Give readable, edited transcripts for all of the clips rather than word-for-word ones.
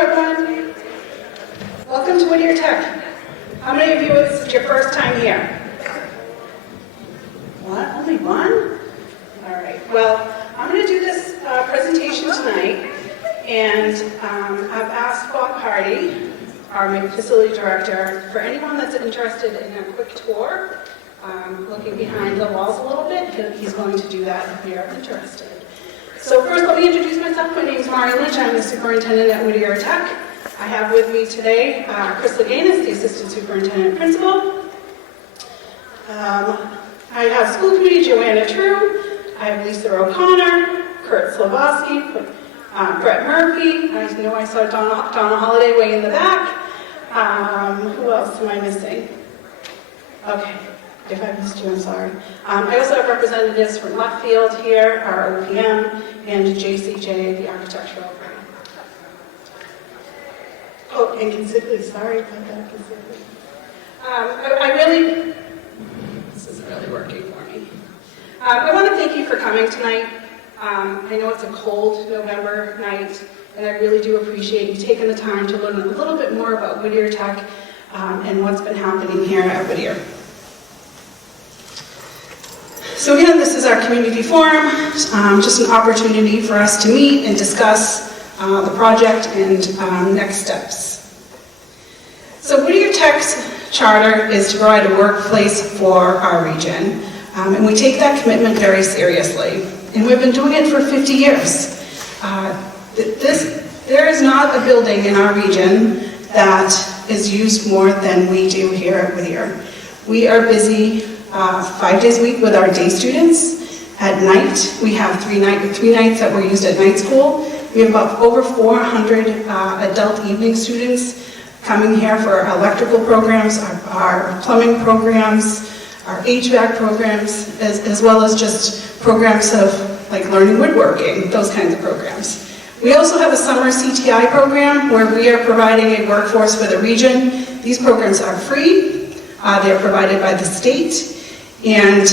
everyone. Welcome to Whittier Tech. How many of you, this is your first time here? What? Only one? All right. Well, I'm going to do this presentation tonight, and I've asked Bob Hardy, our facility director, for anyone that's interested in a quick tour, looking behind the walls a little bit. He's going to do that if you're interested. So first, let me introduce myself. My name is Mari Lynch. I'm the superintendent at Whittier Tech. I have with me today Chris Laganis, the assistant superintendent principal. I have school committee Joanna True. I have Lisa O'Connor, Kurt Slavoski, Brett Murphy. I know I saw Donna Holiday way in the back. Who else am I missing? Okay. If I missed you, I'm sorry. I also have representatives from Left Field here, our OPM, and JCJ, the architectural firm. Oh, and Considley, sorry about that, Considley. This isn't really working for me. I want to thank you for coming tonight. I know it's a cold November night, and I really do appreciate you taking the time to learn a little bit more about Whittier Tech and what's been happening here at Whittier. So again, this is our community forum, just an opportunity for us to meet and discuss the project and next steps. So Whittier Tech's charter is to provide a workplace for our region, and we take that commitment very seriously. And we've been doing it for 50 years. There is not a building in our region that is used more than we do here at Whittier. We are busy 5 days a week with our day students. At night, we have three nights that were used at night school. We have about over 400 adult evening students coming here for our electrical programs, our plumbing programs, our HVAC programs, as well as just programs of like learning woodworking, those kinds of programs. We also have a summer CTI program where we are providing a workforce for the region. These programs are free. They're provided by the state. And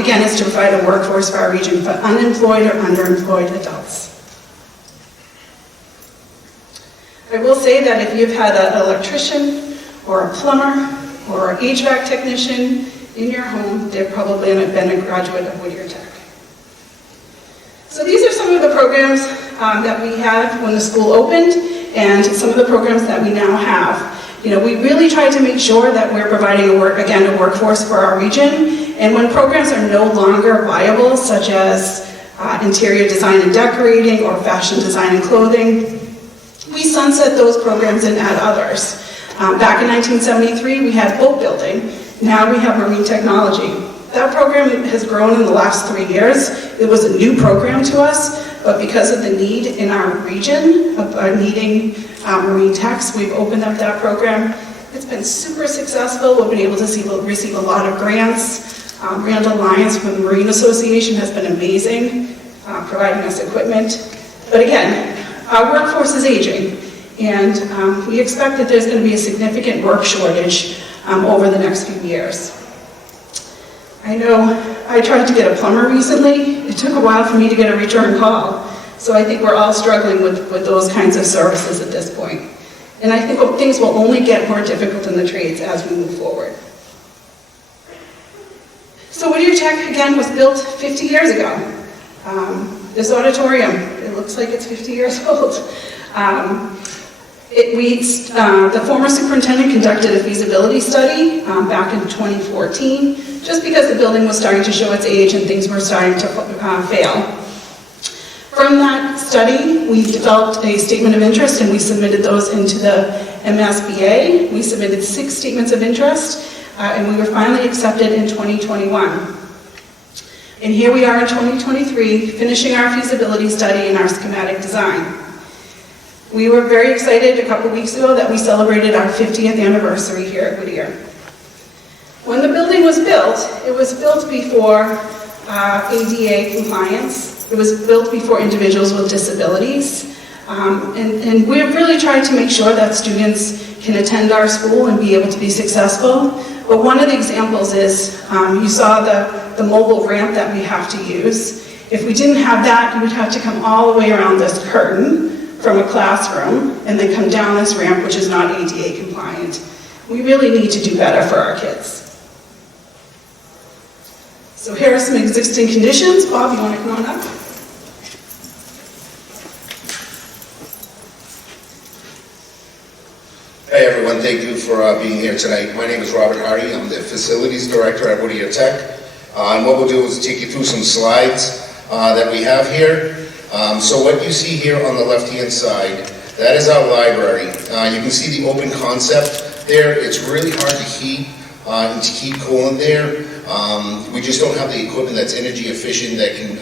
again, it's to provide a workforce for our region for unemployed or underemployed adults. I will say that if you've had an electrician or a plumber or an HVAC technician in your home, they've probably been a graduate of Whittier Tech. So these are some of the programs that we had when the school opened and some of the programs that we now have. You know, we really try to make sure that we're providing a workforce for our region. And when programs are no longer viable, such as interior design and decorating or fashion design and clothing, we sunset those programs and add others. Back in 1973, we had boat building. Now we have marine technology. That program has grown in the last 3 years. It was a new program to us, but because of the need in our region of needing marine techs, we've opened up that program. It's been super successful. We've been able to receive a lot of grants. Randall Lyons from the Marine Association has been amazing, providing us equipment. But again, our workforce is aging, and we expect that there's going to be a significant work shortage over the next few years. I know I tried to get a plumber recently. It took a while for me to get a return call. So I think we're all struggling with those kinds of services at this point. And I think things will only get more difficult in the trades as we move forward. So Whittier Tech, again, was built 50 years ago. This auditorium, it looks like it's 50 years old. The former superintendent conducted a feasibility study back in 2014, just because the building was starting to show its age and things were starting to fail. From that study, we developed a statement of interest and we submitted those into the MSBA. We submitted 6 statements of interest and we were finally accepted in 2021. And here we are in 2023, finishing our feasibility study and our schematic design. We were very excited a couple weeks ago that we celebrated our 50th anniversary here at Whittier. When the building was built, it was built before ADA compliance. It was built before individuals with disabilities. And we've really tried to make sure that students can attend our school and be able to be successful. But one of the examples is, you saw the mobile ramp that we have to use. If we didn't have that, you would have to come all the way around this curtain, from a classroom and then come down this ramp, which is not ADA compliant. We really need to do better for our kids. So here are some existing conditions. Bob, you want to come on up? Hey everyone, thank you for being here tonight. My name is Robert Hardy. I'm the Facilities Director at Whittier Tech. And what we'll do is take you through some slides that we have here. So what you see here on the left-hand side, that is our library. You can see the open concept there. It's really hard to heat and to keep cool in there. We just don't have the equipment that's energy efficient that can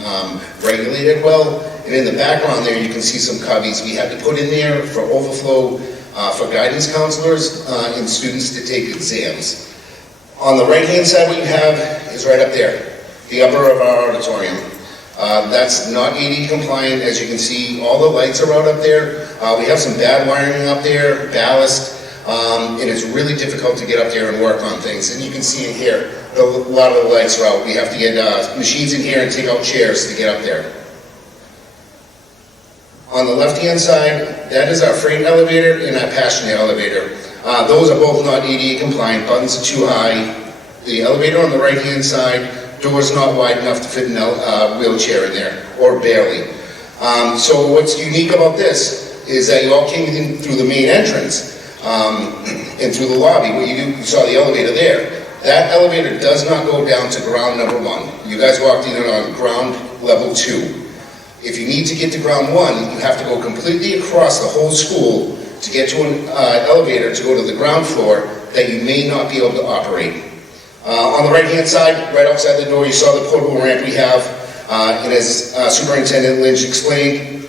regulate it well. And in the background there, you can see some cubbies we had to put in there for overflow for guidance counselors and students to take exams. On the right-hand side, what you have is right up there, the upper of our auditorium. That's not AD compliant. As you can see, all the lights are out up there. We have some bad wiring up there, ballast, and it's really difficult to get up there and work on things. And you can see in here, a lot of the lights are out. We have to get machines in here and take out chairs to get up there. On the left-hand side, that is our freight elevator and our passenger elevator. Those are both not ADA compliant. Buttons are too high. The elevator on the right-hand side, door's not wide enough to fit a wheelchair in there, or barely. So what's unique about this is that you all came in through the main entrance and through the lobby. What you saw the elevator there. That elevator does not go down to ground number 1. You guys walked in on ground level 2. If you need to get to ground 1, you have to go completely across the whole school to get to an elevator to go to the ground floor that you may not be able to operate. On the right-hand side, right outside the door, you saw the portable ramp we have. And as Superintendent Lynch explained,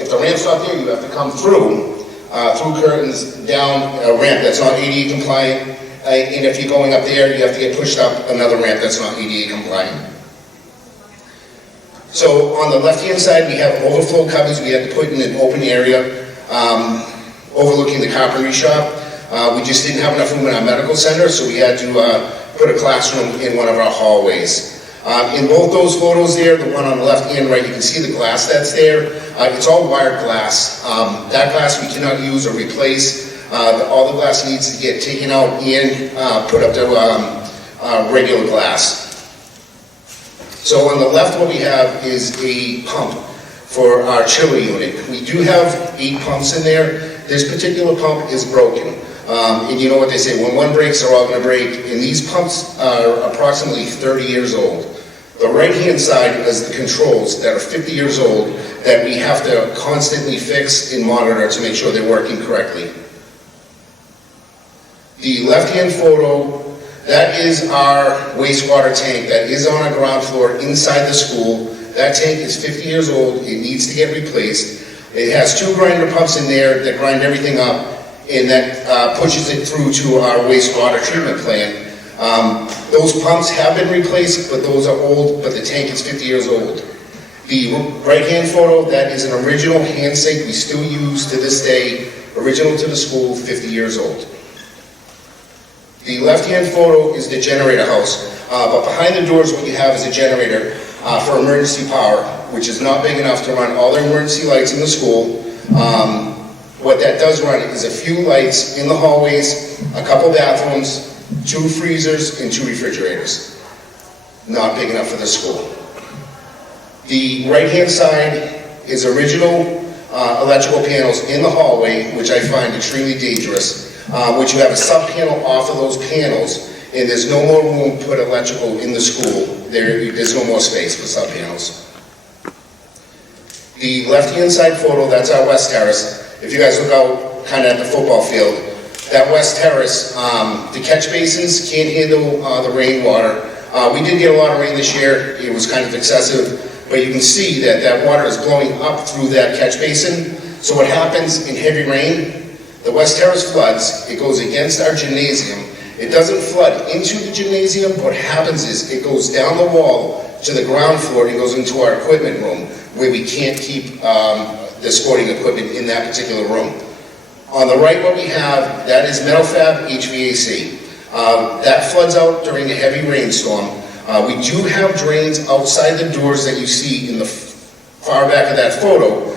if the ramp's not there, you have to come through curtains, down a ramp that's not ADA compliant. And if you're going up there, you have to get pushed up another ramp that's not ADA compliant. So on the left-hand side, we have overflow cubbies we had to put in an open area overlooking the carpentry shop. We just didn't have enough room in our medical center, so we had to put a classroom in one of our hallways. In both those photos there, the one on the left and right, you can see the glass that's there. It's all wired glass. That glass we cannot use or replace. All the glass needs to get taken out and put up to regular glass. So on the left, what we have is a pump for our chiller unit. We do have 8 pumps in there. This particular pump is broken. And you know what they say, when one breaks, they're all going to break. And these pumps are approximately 30 years old. The right-hand side is the controls that are 50 years old that we have to constantly fix and monitor to make sure they're working correctly. The left-hand photo, that is our wastewater tank that is on our ground floor inside the school. That tank is 50 years old. It needs to get replaced. It has 2 grinder pumps in there that grind everything up, and that pushes it through to our wastewater treatment plant. Those pumps have been replaced, but those are old, but the tank is 50 years old. The right-hand photo, that is an original hand sink we still use to this day, original to the school, 50 years old. The left-hand photo is the generator house, but behind the doors what you have is a generator for emergency power, which is not big enough to run all the emergency lights in the school. What that does run is a few lights in the hallways, a couple bathrooms, 2 freezers, and 2 refrigerators. Not big enough for the school. The right-hand side is original electrical panels in the hallway, which I find extremely dangerous. Which you have a sub-panel off of those panels, and there's no more room to put electrical in the school. There's no more space for sub-panels. The left-hand side photo, that's our West Terrace. If you guys look out kind of at the football field, that West Terrace, the catch basins can't handle the rainwater. We did get a lot of rain this year. It was kind of excessive, but you can see that that water is blowing up through that catch basin. So what happens in heavy rain, the West Terrace floods, it goes against our gymnasium. It doesn't flood into the gymnasium. What happens is it goes down the wall to the ground floor and goes into our equipment room where we can't keep the sporting equipment in that particular room. On the right, what we have, that is metal fab HVAC. That floods out during a heavy rainstorm. We do have drains outside the doors that you see in the far back of that photo.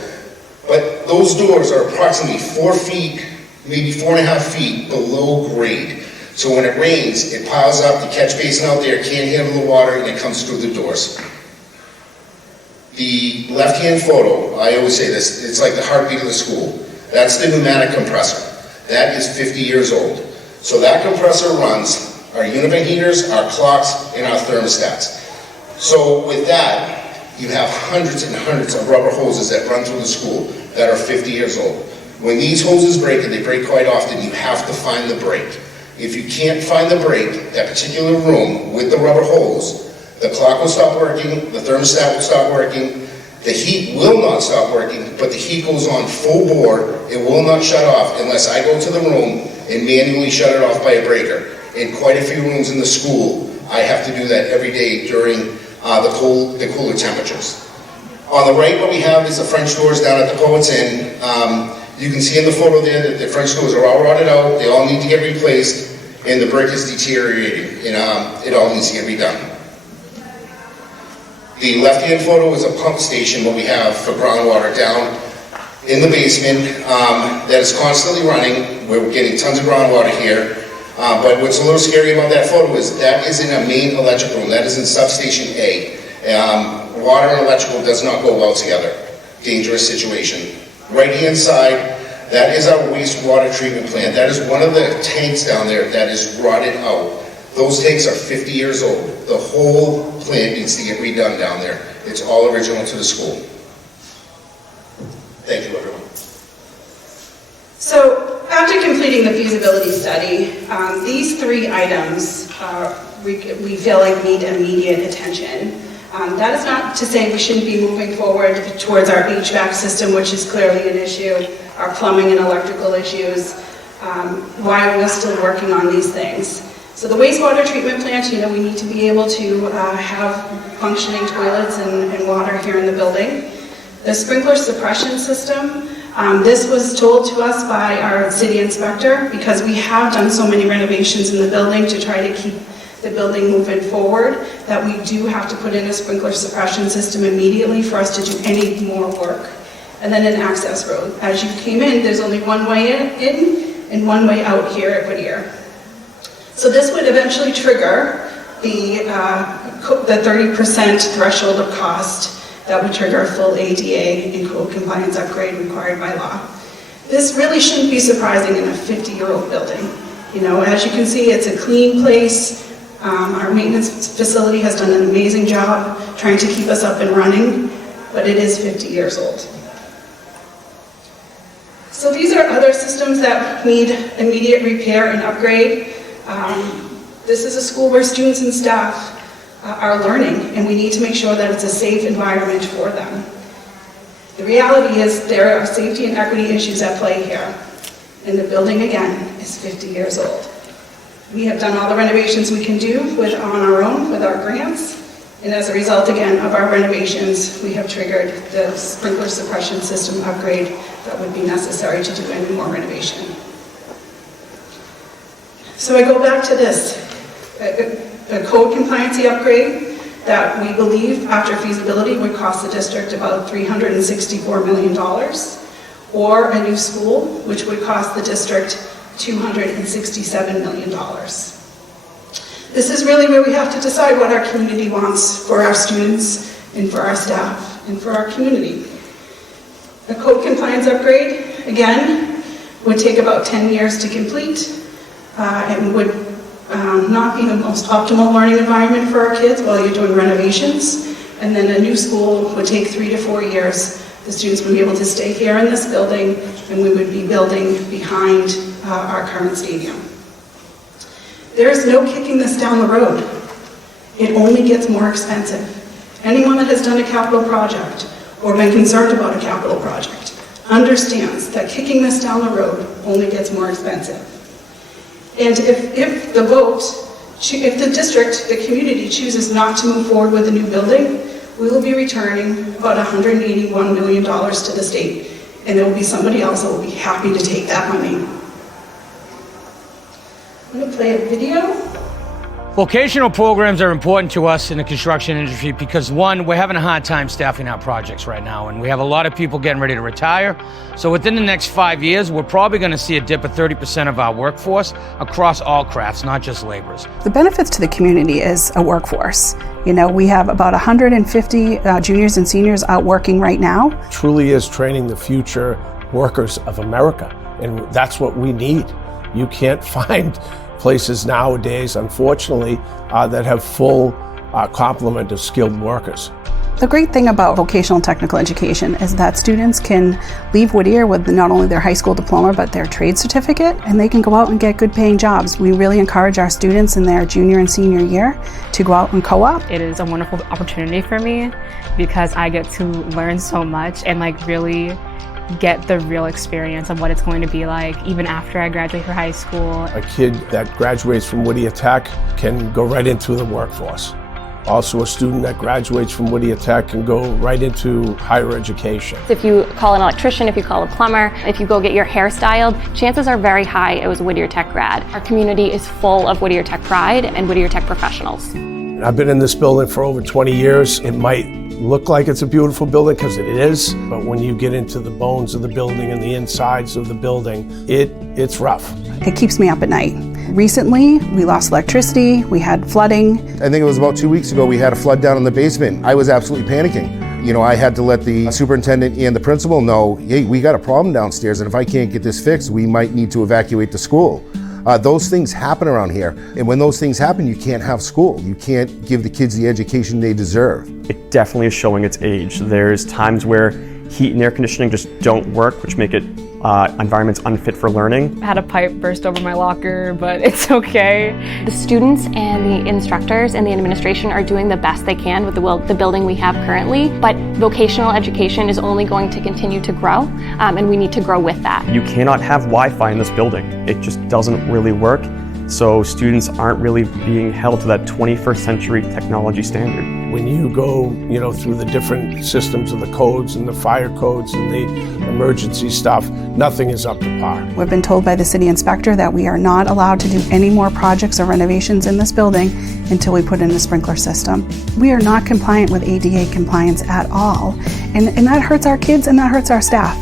But those doors are approximately 4 feet, maybe 4.5 feet below grade. So when it rains, it piles up, the catch basin out there can't handle the water, and it comes through the doors. The left-hand photo, I always say this, it's like the heartbeat of the school. That's the pneumatic compressor. That is 50 years old. So that compressor runs our univent heaters, our clocks, and our thermostats. So with that, you have hundreds and hundreds of rubber hoses that run through the school that are 50 years old. When these hoses break, and they break quite often, you have to find the break. If you can't find the break, that particular room with the rubber hose, the clock will stop working, the thermostat will stop working, the heat will not stop working, but the heat goes on full bore. It will not shut off unless I go to the room and manually shut it off by a breaker. In quite a few rooms in the school, I have to do that every day during the cooler temperatures. On the right, what we have is the French doors down at the Poets Inn. You can see in the photo there that the French doors are all rotted out. They all need to get replaced, and the brick is deteriorating, and it all needs to get redone. The left-hand photo is a pump station, what we have for groundwater down in the basement that is constantly running. We're getting tons of groundwater here. But what's a little scary about that photo is that is in a main electric room. That is in substation A. Water and electrical does not go well together. Dangerous situation. Right-hand side, that is our wastewater treatment plant. That is one of the tanks down there that is rotted out. Those tanks are 50 years old. The whole plant needs to get redone down there. It's all original to the school. Thank you, everyone. So after completing the feasibility study, these 3 items we feel like need immediate attention. That is not to say we shouldn't be moving forward towards our HVAC system, which is clearly an issue, our plumbing and electrical issues, why we're still working on these things. So the wastewater treatment plant, we need to be able to have functioning toilets and water here in the building. The sprinkler suppression system, this was told to us by our city inspector because we have done so many renovations in the building to try to keep the building moving forward that we do have to put in a sprinkler suppression system immediately for us to do any more work. And then an access road. As you came in, there's only one way in and one way out here at Whittier. So this would eventually trigger the 30% threshold of cost that would trigger a full ADA and code compliance upgrade required by law. This really shouldn't be surprising in a 50-year-old building. As you can see, it's a clean place. Our maintenance facility has done an amazing job trying to keep us up and running, but it is 50 years old. So these are other systems that need immediate repair and upgrade. This is a school where students and staff are learning, and we need to make sure that it's a safe environment for them. The reality is there are safety and equity issues at play here, and the building, again, is 50 years old. We have done all the renovations we can do on our own with our grants, and as a result, again, of our renovations, we have triggered the sprinkler suppression system upgrade that would be necessary to do any more renovation. So I go back to this, a code compliancy upgrade that we believe after feasibility would cost the district about $364 million, or a new school, which would cost the district $267 million. This is really where we have to decide what our community wants for our students and for our staff and for our community. A code compliance upgrade, again, would take about 10 years to complete. It would not be the most optimal learning environment for our kids while you're doing renovations. And then a new school would take 3 to 4 years. The students would be able to stay here in this building, and we would be building behind our current stadium. There is no kicking this down the road. It only gets more expensive. Anyone that has done a capital project or been concerned about a capital project understands that kicking this down the road only gets more expensive. And if the district, the community chooses not to move forward with a new building, we will be returning about $181 million to the state, and there will be somebody else that will be happy to take that money. I'm going to play a video. Vocational programs are important to us in the construction industry because, one, we're having a hard time staffing our projects right now, and we have a lot of people getting ready to retire. So within the next 5 years, we're probably going to see a dip of 30% of our workforce across all crafts, not just laborers. The benefits to the community is a workforce. You know, we have about 150 juniors and seniors out working right now. Truly is training the future workers of America, and that's what we need. You can't find places nowadays, unfortunately, that have full complement of skilled workers. The great thing about vocational technical education is that students can leave Whittier with not only their high school diploma but their trade certificate, and they can go out and get good paying jobs. We really encourage our students in their junior and senior year to go out and co-op. It is a wonderful opportunity for me because I get to learn so much and really get the real experience of what it's going to be like even after I graduate from high school. A kid that graduates from Whittier Tech can go right into the workforce. Also, a student that graduates from Whittier Tech can go right into higher education. If you call an electrician, if you call a plumber, if you go get your hair styled, chances are very high it was a Whittier Tech grad. Our community is full of Whittier Tech pride and Whittier Tech professionals. I've been in this building for over 20 years. It might look like it's a beautiful building because it is, but when you get into the bones of the building and the insides of the building, it's rough. It keeps me up at night. Recently, we lost electricity, we had flooding. I think it was about 2 weeks ago, we had a flood down in the basement. I was absolutely panicking. You know, I had to let the superintendent and the principal know, hey, we got a problem downstairs, and if I can't get this fixed, we might need to evacuate the school. Those things happen around here, and when those things happen, you can't have school. You can't give the kids the education they deserve. It definitely is showing its age. There's times where heat and air conditioning just don't work, which make it environments unfit for learning. I had a pipe burst over my locker, but it's okay. The students and the instructors and the administration are doing the best they can with the building we have currently, but vocational education is only going to continue to grow, and we need to grow with that. You cannot have Wi-Fi in this building. It just doesn't really work. So students aren't really being held to that 21st century technology standard. When you go, through the different systems of the codes and the fire codes and the emergency stuff, nothing is up to par. We've been told by the city inspector that we are not allowed to do any more projects or renovations in this building until we put in a sprinkler system. We are not compliant with ADA compliance at all, and that hurts our kids and that hurts our staff.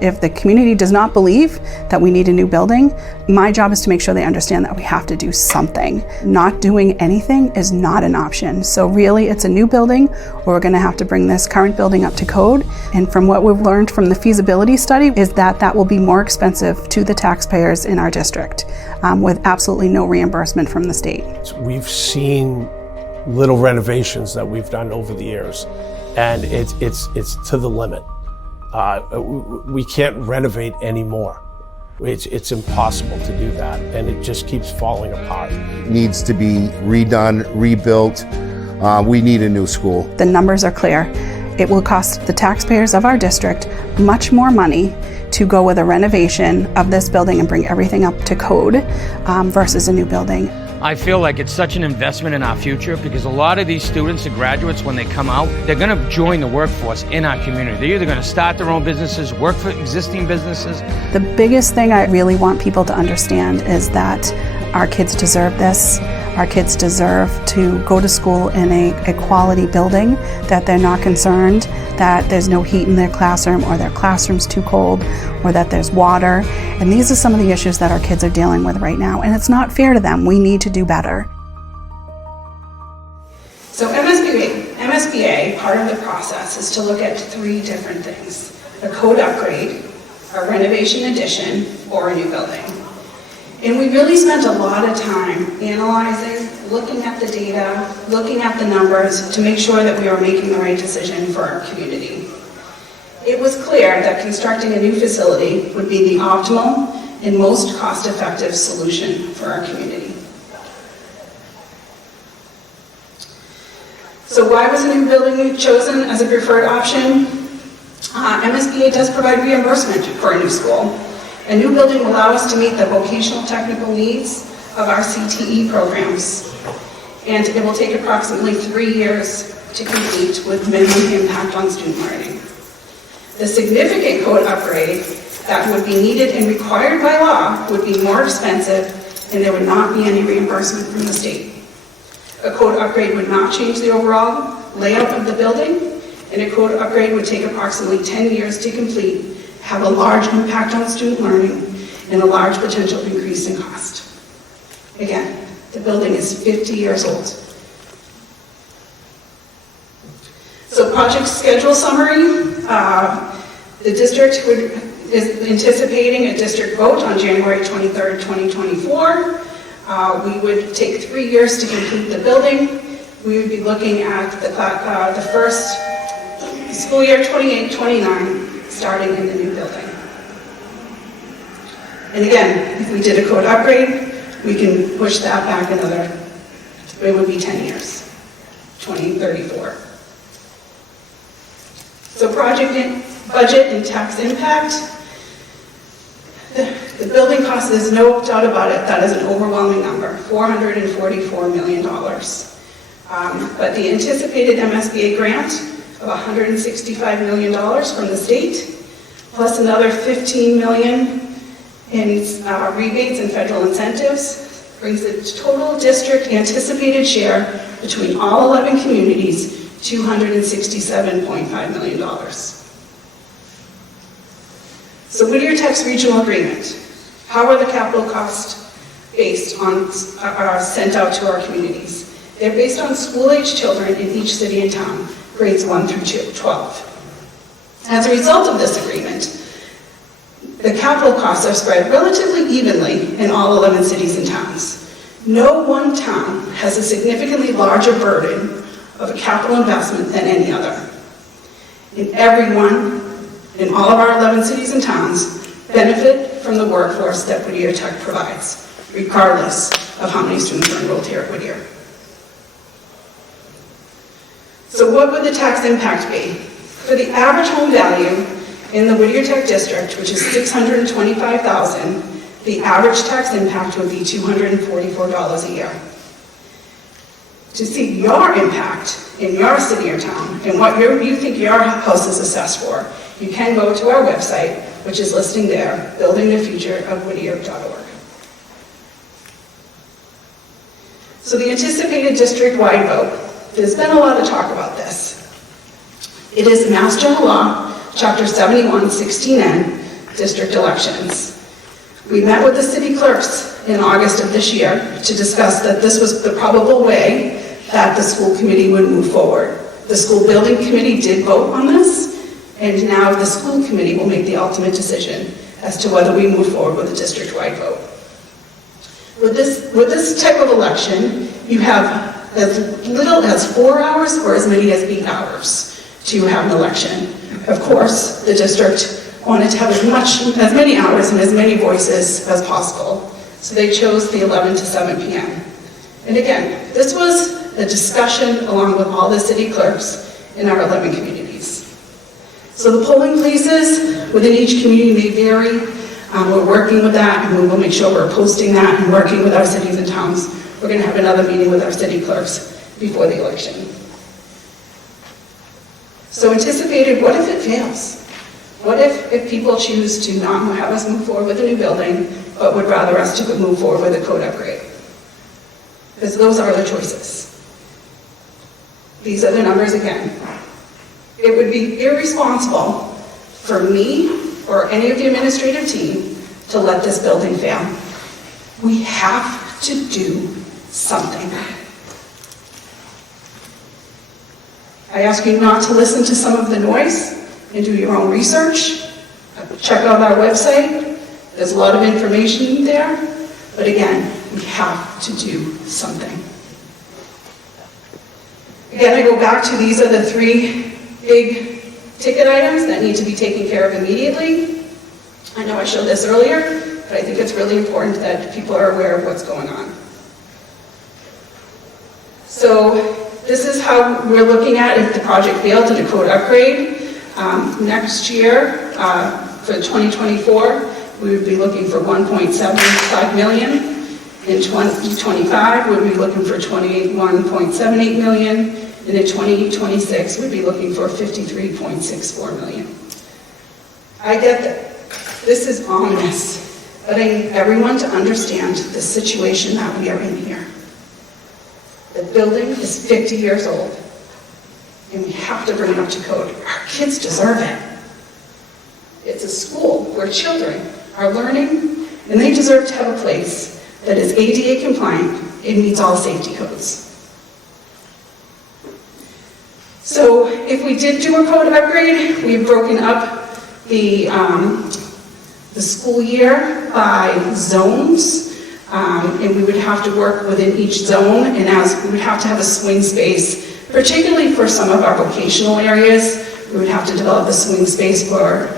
If the community does not believe that we need a new building, my job is to make sure they understand that we have to do something. Not doing anything is not an option. So really, it's a new building, or we're going to have to bring this current building up to code. And from what we've learned from the feasibility study is that will be more expensive to the taxpayers in our district, with absolutely no reimbursement from the state. We've seen little renovations that we've done over the years, and it's to the limit. We can't renovate anymore. It's impossible to do that, and it just keeps falling apart. It needs to be redone, rebuilt. We need a new school. The numbers are clear. It will cost the taxpayers of our district much more money to go with a renovation of this building and bring everything up to code versus a new building. I feel like it's such an investment in our future because a lot of these students and graduates, when they come out, they're going to join the workforce in our community. They're either going to start their own businesses, work for existing businesses. The biggest thing I really want people to understand is that our kids deserve this. Our kids deserve to go to school in a quality building, that they're not concerned that there's no heat in their classroom or their classroom's too cold or that there's water. And these are some of the issues that our kids are dealing with right now, and it's not fair to them. We need to do better. So MSBA, part of the process is to look at 3 different things: a code upgrade, a renovation addition, or a new building. And we really spent a lot of time analyzing, looking at the data, looking at the numbers to make sure that we are making the right decision for our community. It was clear that constructing a new facility would be the optimal and most cost-effective solution for our community. So why was a new building chosen as a preferred option? MSBA does provide reimbursement for a new school. A new building will allow us to meet the vocational technical needs of our CTE programs, and it will take approximately 3 years to complete with minimum impact on student learning. The significant code upgrade that would be needed and required by law would be more expensive, and there would not be any reimbursement from the state. A code upgrade would not change the overall layout of the building, and a code upgrade would take approximately 10 years to complete, have a large impact on student learning, and a large potential increase in cost. Again, the building is 50 years old. So project schedule summary, the district is anticipating a district vote on January 23rd, 2024. We would take 3 years to complete the building. We would be looking at the first school year 28-29 starting in the new building. And again, if we did a code upgrade, we can push that back another, it would be 10 years, 2034. So project budget and tax impact. The building cost, there's no doubt about it, that is an overwhelming number, $444 million. But the anticipated MSBA grant of $165 million from the state, plus another $15 million in rebates and federal incentives, brings the total district anticipated share between all 11 communities $267.5 million. So Whittier Tech's regional agreement. How are the capital costs based on, are sent out to our communities? They're based on school-age children in each city and town, grades 1 through 12. As a result of this agreement, the capital costs are spread relatively evenly in all 11 cities and towns. No one town has a significantly larger burden of a capital investment than any other. And everyone in all of our 11 cities and towns benefit from the workforce that Whittier Tech provides, regardless of how many students are enrolled here at Whittier. So what would the tax impact be? For the average home value in the Whittier Tech district, which is $625,000, the average tax impact would be $244 a year. To see your impact in your city or town and what you think your house is assessed for, you can go to our website, which is listing there, buildingthefutureofwhittier.org. So the anticipated district-wide vote. There's been a lot of talk about this. It is Mass General Law, Chapter 71, 16N, district elections. We met with the city clerks in August of this year to discuss that this was the probable way that the school committee would move forward. The school building committee did vote on this, and now the school committee will make the ultimate decision as to whether we move forward with a district-wide vote. With this type of election, you have as little as 4 hours or as many as 8 hours to have an election. Of course, the district wanted to have as many hours and as many voices as possible, so they chose the 11 to 7 p.m. And again, this was a discussion along with all the city clerks in our 11 communities. So the polling places within each community may vary. We're working with that, and we will make sure we're posting that and working with our cities and towns. We're going to have another meeting with our city clerks before the election. So anticipated, what if it fails? What if people choose to not have us move forward with a new building, but would rather us to move forward with a code upgrade? Because those are the choices. These are the numbers again. It would be irresponsible for me or any of the administrative team to let this building fail. We have to do something. I ask you not to listen to some of the noise and do your own research. Check out our website. There's a lot of information there. But again, we have to do something. Again, I go back to these are the 3 big ticket items that need to be taken care of immediately. I know I showed this earlier, but I think it's really important that people are aware of what's going on. So this is how we're looking at if the project failed in a code upgrade. Next year, for 2024, we would be looking for $1.75 million. In 2025, we'd be looking for $21.78 million. And in 2026, we'd be looking for $53.64 million. I get that this is ominous, but I need everyone to understand the situation that we are in here. The The building is 50 years old, and we have to bring it up to code. Our kids deserve it. It's a school where children are learning, and they deserve to have a place that is ADA compliant and meets all safety codes. So if we did do a code upgrade, we've broken up the school year by zones, and we would have to work within each zone, and as we would have to have a swing space, particularly for some of our vocational areas. We would have to develop a swing space for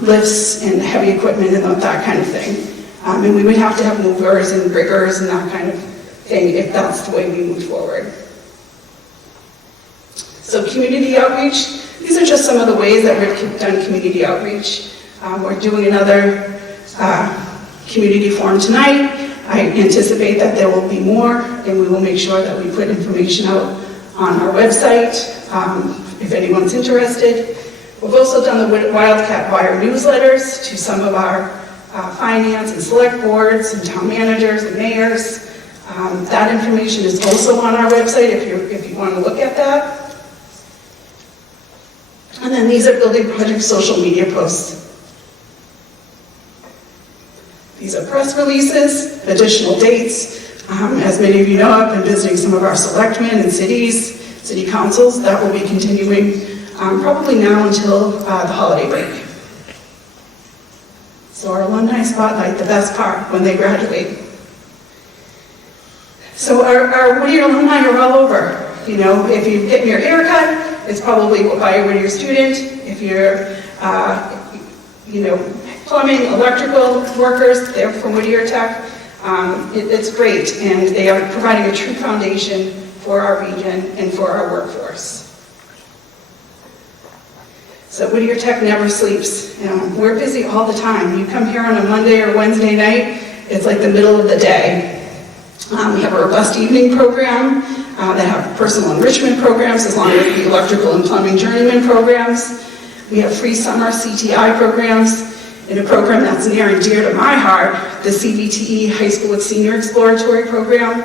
lifts and heavy equipment and that kind of thing. And we would have to have movers and riggers and that kind of thing if that's the way we move forward. So community outreach, these are just some of the ways that we've done community outreach. We're doing another community forum tonight. I anticipate that there will be more, and we will make sure that we put information out on our website if anyone's interested. We've also done the Wildcat Wire newsletters to some of our finance and select boards and town managers and mayors. That information is also on our website if you want to look at that. And then these are building project social media posts. These are press releases, additional dates. As many of you know, I've been visiting some of our selectmen and city councils. That will be continuing probably now until the holiday break. So our alumni spotlight, the best part, when they graduate. So our Whittier alumni are all over. You know, if you're getting your hair cut, it's probably by a Whittier student. If you're, plumbing, electrical workers, they're from Whittier Tech. It's great, and they are providing a true foundation for our region and for our workforce. So Whittier Tech never sleeps. You know, we're busy all the time. You come here on a Monday or Wednesday night, it's like the middle of the day. We have a robust evening program that have personal enrichment programs as long as the electrical and plumbing journeyman programs. We have free summer CTI programs. In a program that's near and dear to my heart, the CVTE High School with Senior Exploratory Program.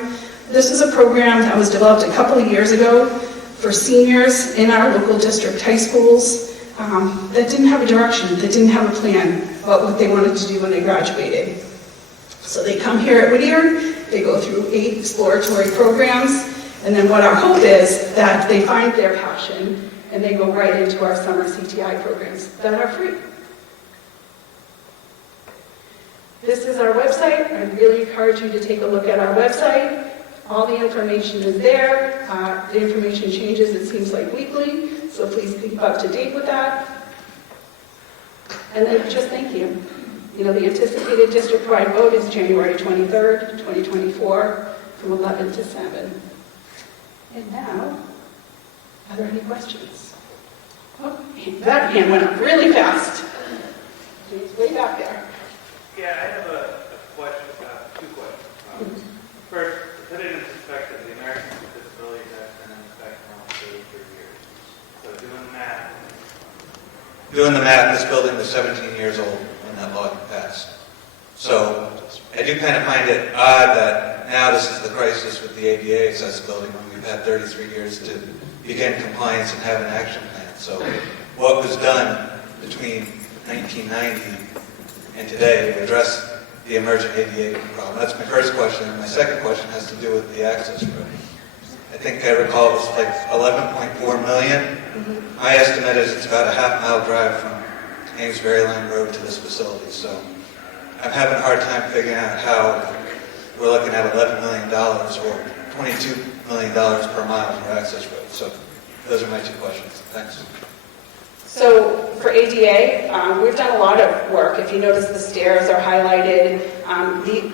This is a program that was developed a couple of years ago for seniors in our local district high schools that didn't have a direction, that didn't have a plan about what they wanted to do when they graduated. So they come here at Whittier, they go through 8 exploratory programs, and then what our hope is that they find their passion and they go right into our summer CTI programs that are free. This is our website. I really encourage you to take a look at our website. All the information is there. The information changes, it seems like weekly, so please keep up to date with that. And then just thank you. You know, the anticipated district-wide vote is January 23rd, 2024, from 11 to 7. And now, are there any questions? Oh, that hand went up really fast. He's way back there. Yeah, I have a question, 2 questions. First, to put it in perspective, the Americans with Disabilities Act has been in effect for almost 33 years. So doing the math, this building was 17 years old when that law passed. So I do kind of find it odd that now this is the crisis with the ADA accessibility when we've had 33 years to begin compliance and have an action plan. So what was done between 1990 and today to address the emergent ADA problem? That's my first question. And my second question has to do with the access road. I think I recall it was like 11.4 million. My estimate is it's about a half-mile drive from Amesbury Line Road to this facility. So I'm having a hard time figuring out how we're looking at $11 million or $22 million per mile for access road. So those are my 2 questions. Thanks. So for ADA, we've done a lot of work. If you notice, the stairs are highlighted.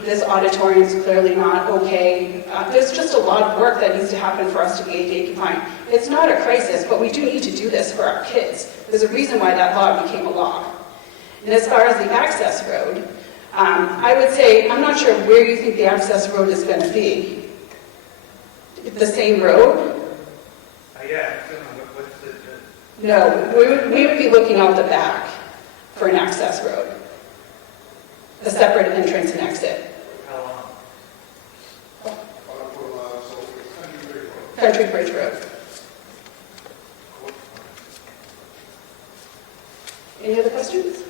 This auditorium is clearly not okay. There's just a lot of work that needs to happen for us to be ADA compliant. It's not a crisis, but we do need to do this for our kids. There's a reason why that law became a law. And as far as the access road, I would say, I'm not sure where you think the access road is going to be. The same road? Yeah, what's the... No, we would be looking out the back for an access road. A separate entrance and exit. How long? Country Bridge Road. Any other questions?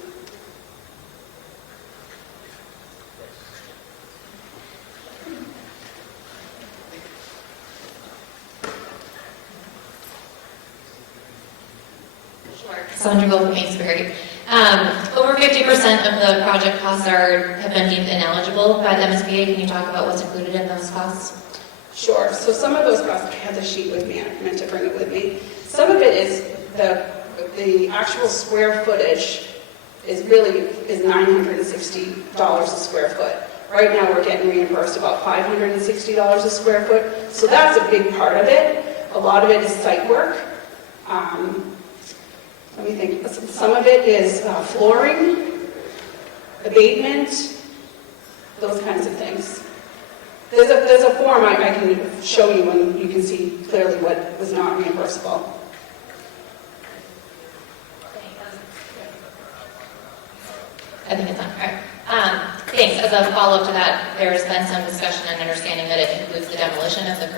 Sandra Gold from Amesbury. Over 50% of the project costs have been deemed ineligible by the MSBA. Can you talk about what's included in those costs? Sure. So some of those costs, I had the sheet with me. I meant to bring it with me. Some of it is the actual square footage is $960 a square foot. Right now we're getting reimbursed about $560 a square foot. So that's a big part of it. A lot of it is site work. Let me think. Some of it is flooring, abatement, those kinds of things. There's a form I can show you and you can see clearly what was not reimbursable. I think it's on. All right. Thanks. As a follow-up to that, there's been some discussion and understanding that it includes the demolition of the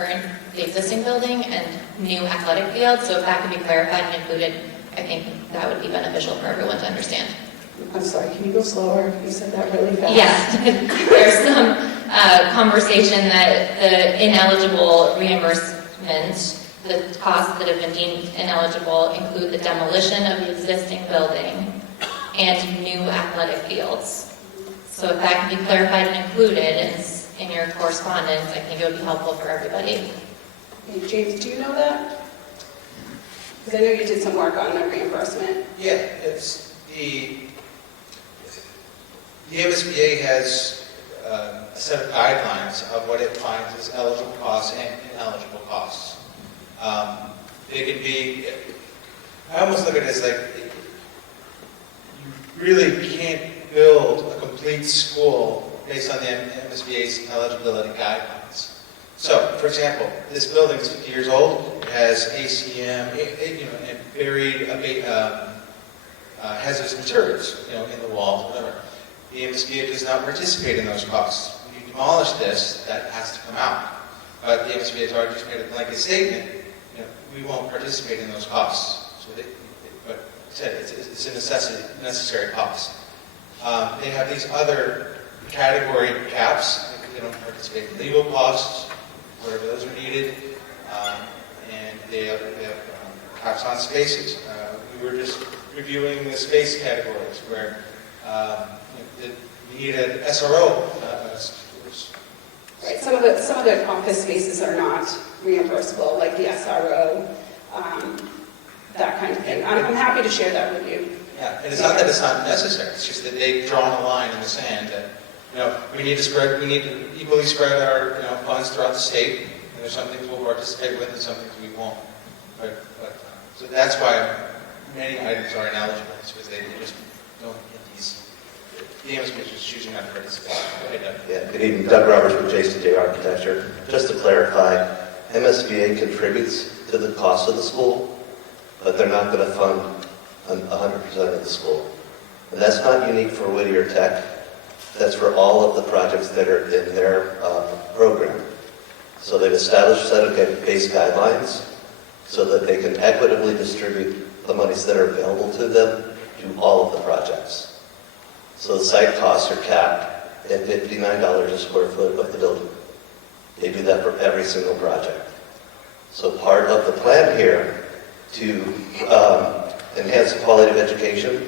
existing building and new athletic fields. So if that could be clarified and included, I think that would be beneficial for everyone to understand. I'm sorry, can you go slower? You said that really fast. Yes. There's some conversation that the ineligible reimbursement, the costs that have been deemed ineligible include the demolition of the existing building and new athletic fields. So if that can be clarified and included in your correspondence, I think it would be helpful for everybody. Hey, James, do you know that? Because I know you did some work on the reimbursement. Yeah, it's the MSBA has a set of guidelines of what it finds as eligible costs and ineligible costs. It can be, I almost look at it as like, you really can't build a complete school based on the MSBA's eligibility guidelines. So, for example, this building is 50 years old. It has ACM, and buried hazardous materials, in the walls, whatever. The MSBA does not participate in those costs. When you demolish this, that has to come out. But the MSBA has already just made a blanket statement. We won't participate in those costs. So but it's a necessary cost. They have these other category caps. They don't participate in legal costs, whatever those are needed, and they have caps on spaces. We were just reviewing the space categories where we need an SRO. Right. Some of the office spaces are not reimbursable, like the SRO, that kind of thing. I'm happy to share that with you. Yeah, and it's not that it's not necessary. It's just that they've drawn a line in the sand that we need to equally spread our funds throughout the state. And there's some things we'll participate with and some things we won't. So that's why many items are ineligible, because they just don't get these. The MSBA is just choosing not to participate. Go ahead, Doug. Yeah, good evening. Doug Roberts with JCJ Architecture. Just to clarify, MSBA contributes to the cost of the school, but they're not going to fund 100% of the school. And that's not unique for Whittier Tech. That's for all of the projects that are in their program. So they've established a set of base guidelines so that they can equitably distribute the monies that are available to them to all of the projects. So the site costs are capped at $59 a square foot of the building. They do that for every single project. So part of the plan here to enhance the quality of education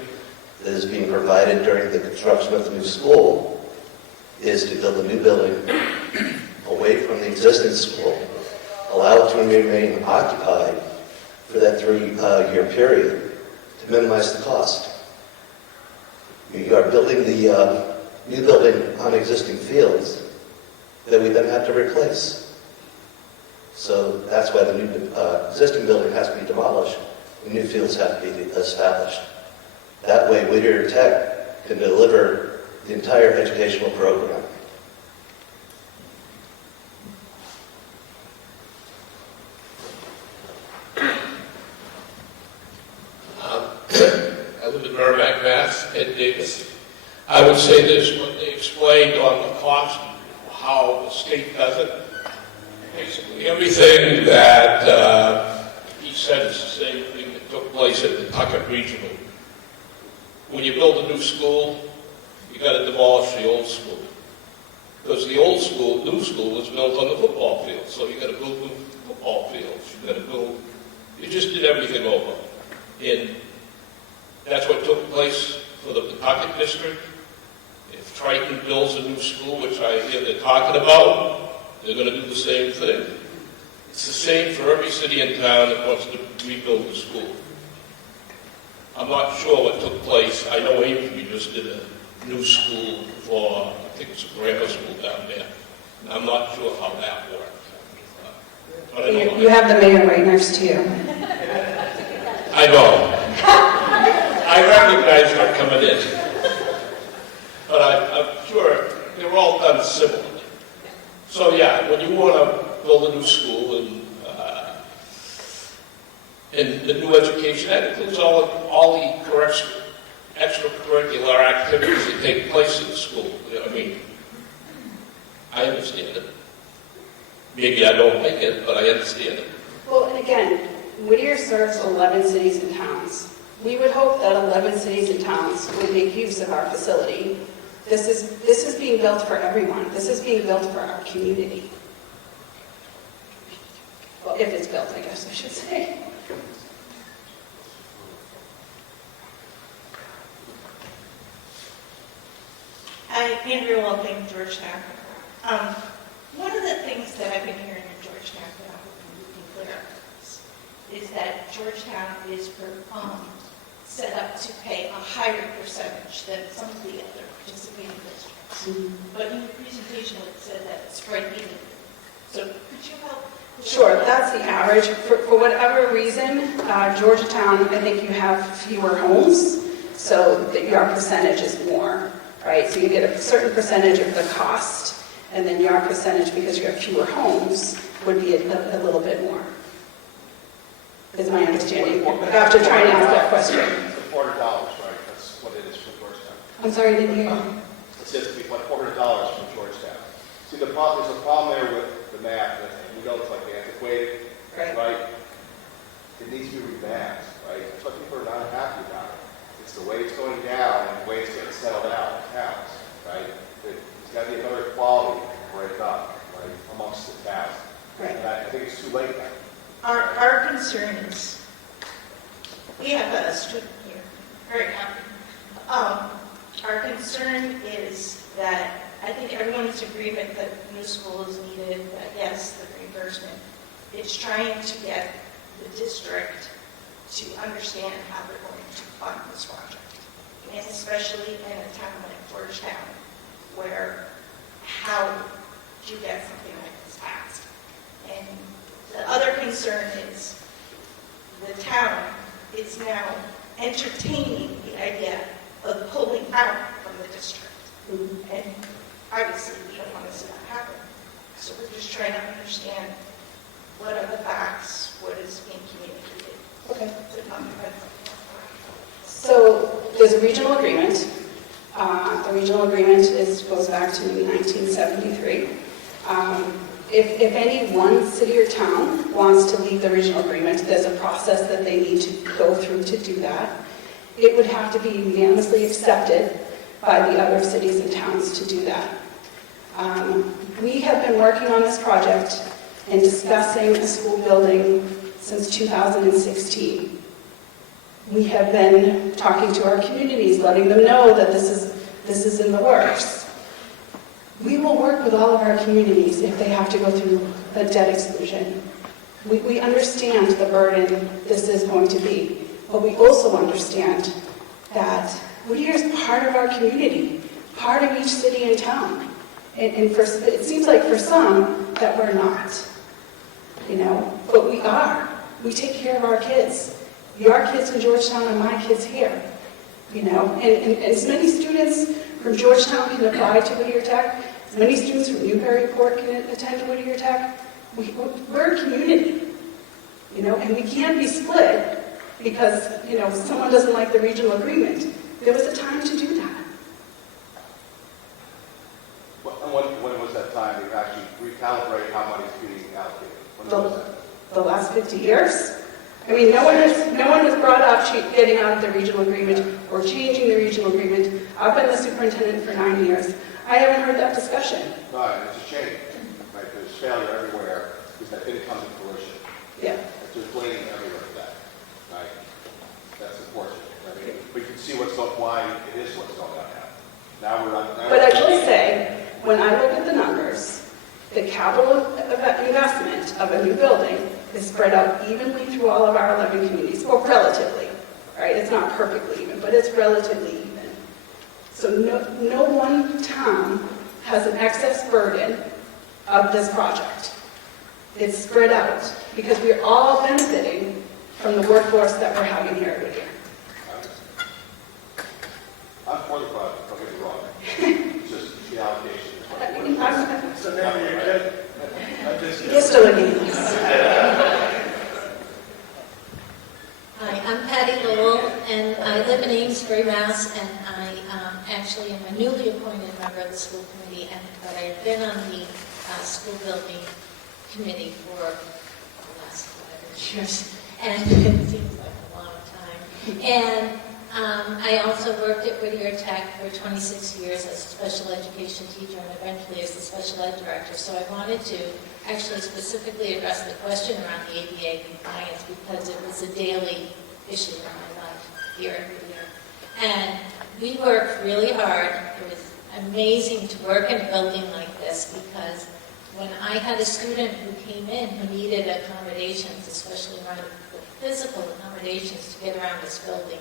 that is being provided during the construction of the new school is to build a new building away from the existing school, allow it to remain occupied for that 3-year period to minimize the cost. We are building the new building on existing fields that we then have to replace. So that's why the new existing building has to be demolished and new fields have to be established. That way Whittier Tech can deliver the entire educational program. I live in Merrimack, Mass, Ed Davis. I would say this, when they explained on the cost, how the state does it, Basically, everything that he said is the same thing that took place at the Tuckett Regional. When you build a new school, you got to demolish the old school. Because the old school, new school, was built on the football field. So you got to build new football fields. You got to build, you just did everything over. And that's what took place for the Pawtucket district. If Triton builds a new school, which I hear they're talking about, they're going to do the same thing. It's the same for every city and town that wants to rebuild the school. I'm not sure what took place. I know Avery just did a new school for, I think it's a grammar school down there. And I'm not sure how that worked. But I know You have the mayor right next to you. I know. I recognize her coming in. But I'm sure they were all done similarly. So yeah, when you want to build a new school and the new education, that includes all the extracurricular activities that take place in the school. I mean, I understand it. Maybe I don't like it, but I understand it. Well, and again, Whittier serves 11 cities and towns. We would hope that 11 cities and towns would make use of our facility. This is being built for everyone. This is being built for our community. Well, if it's built, I guess I should say. Hi, Andrea Walping, Georgetown. One of the things that I've been hearing in Georgetown that I hope you can clear up is that Georgetown is set up to pay a higher percentage than some of the other participating districts. But in your presentation, it said that it's right even. So could you help? Sure, that's the average. For whatever reason, Georgetown, I think you have fewer homes, so that your percentage is more, right? So you get a certain percentage of the cost, and then your percentage, because you have fewer homes, would be a little bit more, is my understanding, after trying to ask that question. $400, right? That's what it is for Georgetown. I'm sorry, I didn't hear you. It says to be like $400 from Georgetown. See, there's a problem there with the math. We know it's like antiquated, right? It needs to be revamped, right? That's what people are not happy about it. It's the way it's going down and the way it's getting settled out in towns, right? There's got to be another quality to break up, right, amongst the towns. Right. And I think it's too late now. Our concern is, we have a student here, very happy. Our concern is that I think everyone's agreement that new school is needed, that yes, the reimbursement. It's trying to get the district to understand how they're going to fund this project. And especially in a town like Georgetown, where how do you get something like this passed? And the other concern is the town is now entertaining the idea of pulling out from the district. And obviously, we don't want to see that happen. So we're just trying to understand what are the facts, what is being communicated. Okay. So there's a regional agreement. The regional agreement goes back to 1973. If any one city or town wants to leave the regional agreement, there's a process that they need to go through to do that. It would have to be unanimously accepted by the other cities and towns to do that. We have been working on this project and discussing a school building since 2016. We have been talking to our communities, letting them know that this is in the works. We will work with all of our communities if they have to go through a debt exclusion. We understand the burden this is going to be, but we also understand that Whittier is part of our community, part of each city and town. And it seems like for some that we're not, but we are. We take care of our kids. Your kids in Georgetown and my kids here, and as many students from Georgetown can apply to Whittier Tech, as many students from Newburyport can attend Whittier Tech. We're a community, and we can't be split because, someone doesn't like the regional agreement. There was a time to do that. When was that time to actually recalibrate how money is being allocated? the last 50 years? I mean, no one has brought up getting out of the regional agreement or changing the regional agreement. I've been the superintendent for 9 years. I haven't heard that discussion. No, it's a shame. Right? There's failure everywhere because that didn't come to fruition. Yeah. There's blame everywhere for that. Right? That's unfortunate. I mean, we can see why it is what's going on now. Now we're on. But I will say, when I look at the numbers, the capital investment of a new building is spread out evenly through all of our 11 communities, or relatively, right? It's not perfectly even, but it's relatively even. So no one town has an excess burden of this project. It's spread out because we're all benefiting from the workforce that we're having here at Whittier. I'm for the project, don't get me wrong. It's just the allocation. So now you're good. You're still looking. Hi, I'm Patty Lowell, and I live in Amesbury, Mass., and I actually am a newly appointed member of the school committee, but I've been on the school building committee for the last 5 years, and it seems like a long time. And I also worked at Whittier Tech for 26 years as a special education teacher and eventually as the special ed director. So I wanted to actually specifically address the question around the ADA compliance because it was a daily issue in my life here at Whittier. And we worked really hard. It was amazing to work in a building like this because when I had a student who came in who needed accommodations, especially around the physical accommodations to get around this building,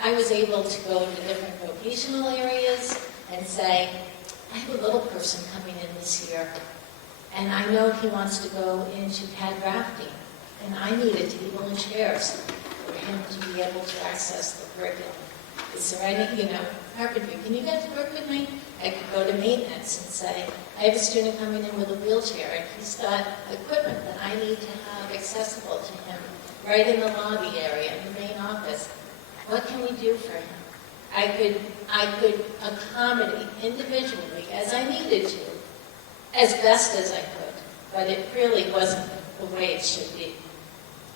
I was able to go to different vocational areas and say, I have a little person coming in this year, and I know he wants to go into CAD drafting, and I need a table and chairs for him to be able to access the curriculum. Is there any, carpentry, can you guys work with me? I could go to maintenance and say, I have a student coming in with a wheelchair, and he's got equipment that I need to have accessible to him right in the lobby area, in the main office. What can we do for him? I could accommodate individually as I needed to, as best as I could, but it really wasn't the way it should be.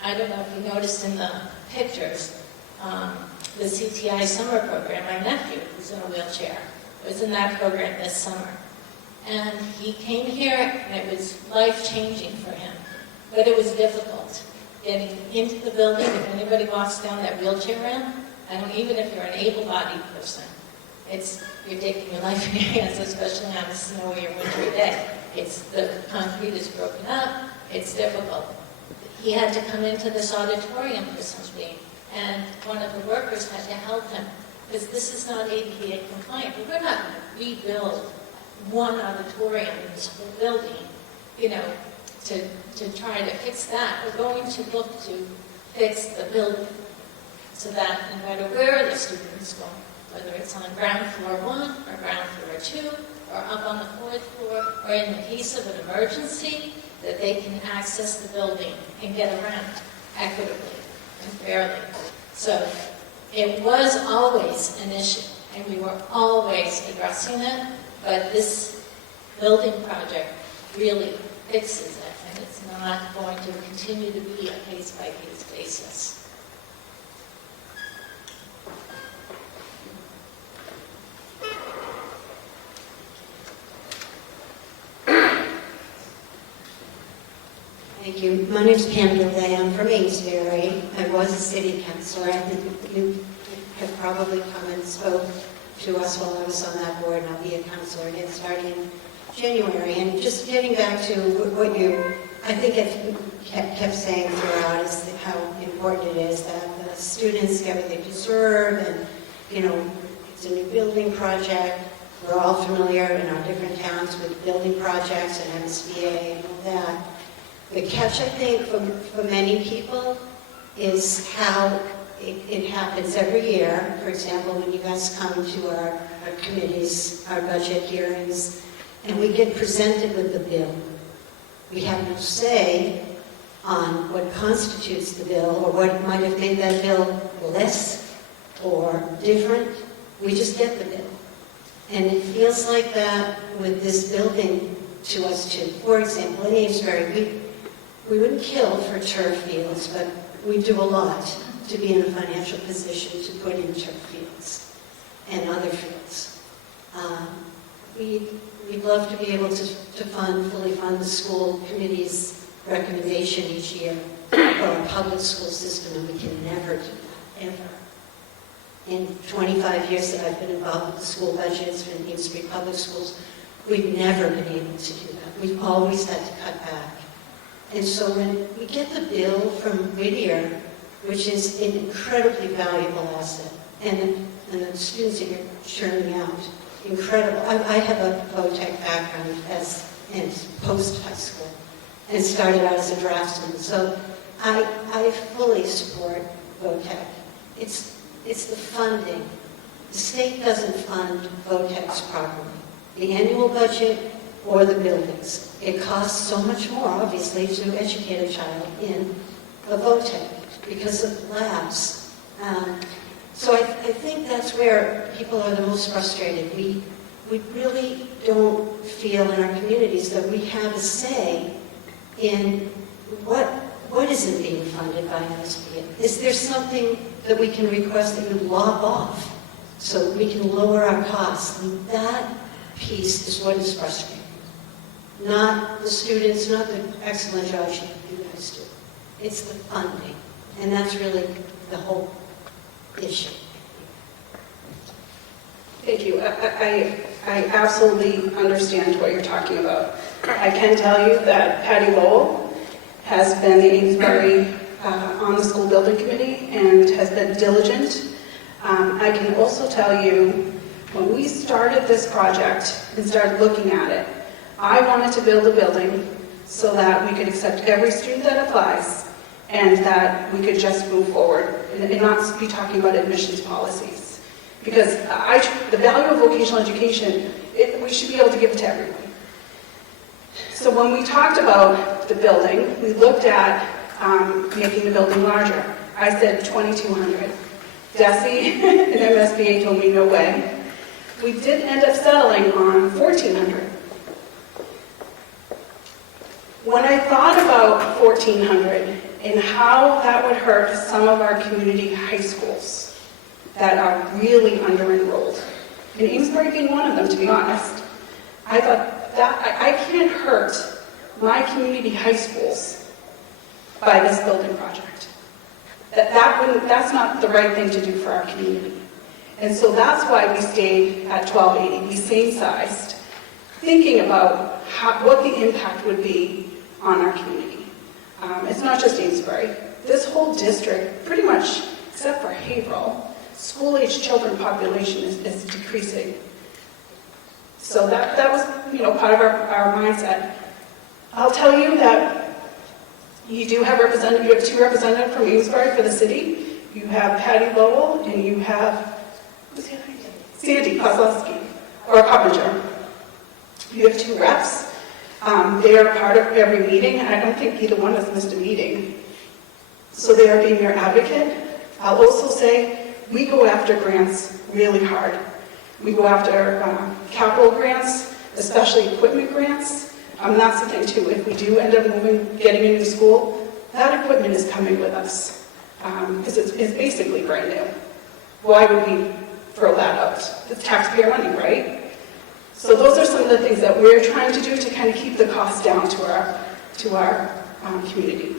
I don't know if you noticed in the pictures, the CTI summer program, my nephew, who's in a wheelchair, was in that program this summer. And he came here, and it was life-changing for him, but it was difficult. Getting into the building, if anybody walks down that wheelchair ramp, even if you're an able-bodied person, you're taking your life in your hands, especially on a snowy or wintry day. The concrete is broken up, it's difficult. He had to come into this auditorium for something, and one of the workers had to help him, because this is not ADA compliant. We're not going to rebuild one auditorium in this whole building, to try to fix that. We're going to look to fix the building so that no matter where the students go, whether it's on ground floor 1 or ground floor 2 or up on the 4th floor, or in the case of an emergency, that they can access the building and get around equitably and fairly. So it was always an issue, and we were always addressing it, but this building project really fixes it, and it's not going to continue to be a case-by-case basis. Thank you. My name is Pam Gilday. I'm from Amesbury. I was a city councilor. I think you have probably come and spoke to us while I was on that board, and I'll be a councilor again starting in January. And just getting back to what you, I think, kept saying throughout is how important it is that the students get what they deserve, and, it's a new building project. We're all familiar in our different towns with building projects and MSBA and all that. The catch, I think, for many people is how it happens every year. For example, when you guys come to our committees, our budget hearings, and we get presented with the bill. We have no say on what constitutes the bill or what might have made that bill less or different. We just get the bill. And it feels like that with this building to us too. For example, in Amesbury, we wouldn't kill for turf fields, but we do a lot to be in a financial position to put in turf fields and other fields. We'd love to be able to fully fund the school committee's recommendation each year for our public school system, and we can never do that, ever. In 25 years that I've been involved with the school budgets for Amesbury Public Schools, we've never been able to do that. We've always had to cut back. And so when we get the bill from Whittier, which is an incredibly valuable asset, and the students that you're churning out, incredible. I have a VOTEC background as post-high school and started out as a draftsman. So I fully support VOTEC. It's the funding. The state doesn't fund VOTECs properly. The annual budget or the buildings. It costs so much more, obviously, to educate a child in a VOTEC because of labs. So I think that's where people are the most frustrated. We really don't feel in our communities that we have a say in what isn't being funded by MSBA. Is there something that we can request that you lob off so we can lower our costs? And that piece is what is frustrating. Not the students, not the excellent job you guys do. It's the funding. And that's really the whole issue. Thank you. I absolutely understand what you're talking about. I can tell you that Patty Lowell has been the Amesbury on the school building committee and has been diligent. I can also tell you when we started this project and started looking at it, I wanted to build a building so that we could accept every student that applies and that we could just move forward and not be talking about admissions policies. Because the value of vocational education, we should be able to give it to everyone. So when we talked about the building, we looked at making the building larger. I said 2,200. DESE and MSBA told me no way. We did end up settling on 1,400. When I thought about 1,400 and how that would hurt some of our community high schools that are really under-enrolled, and Amesbury being one of them, to be honest, I thought that I can't hurt my community high schools by this building project. That's not the right thing to do for our community. And so that's why we stayed at 1,280, we same-sized, thinking about what the impact would be on our community. It's not just Amesbury. This whole district, pretty much, except for Haverhill, school-age children population is decreasing. So that was, part of our mindset. I'll tell you that you do have you have two representatives from Amesbury for the city. You have Patty Lowell and you have Sandy Kozlowski, or Coppinger. You have two reps. They are part of every meeting. I don't think either one has missed a meeting. So they are being your advocate. I'll also say we go after grants really hard. We go after capital grants, especially equipment grants. That's the thing too. If we do end up getting a new school, that equipment is coming with us because it's basically brand new. Why would we throw that out? It's taxpayer money, right? So those are some of the things that we're trying to do to kind of keep the cost down to our community.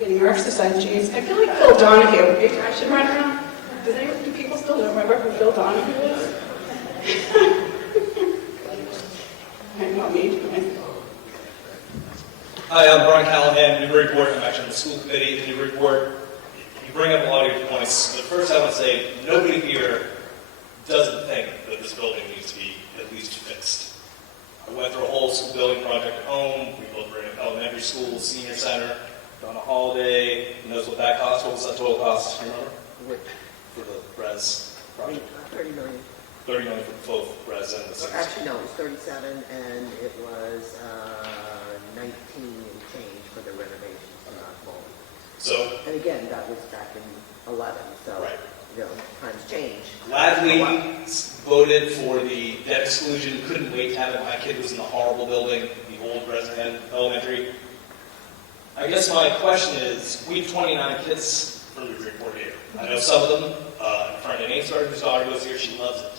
Getting our exercise, James. I feel like Phil Donahue. I should run around. Do people still remember who Phil Donahue is? I know me. Hi, I'm Brian Callahan, Newburyport. I'm actually on the school committee in Newburyport. You bring up a lot of your points. But first, I want to say nobody here doesn't think that this building needs to be at least fixed. I went through a whole school building project at home. We built an elementary school, senior center, on a holiday. Who knows what that cost? What was that total cost? Do you remember? For the res project? 30 million. 30 million for both res and the center. Actually, no, it was 37, and it was 19 and change for the renovations, not full. So, and again, that was back in 11. So, right. times change. Gladly voted for the debt exclusion, couldn't wait to have it. My kid was in the horrible building, the old Resident Elementary. I guess my question is, we have 29 kids from Newburyport here. I know some of them. A friend of Nate's whose daughter goes here, she loves it.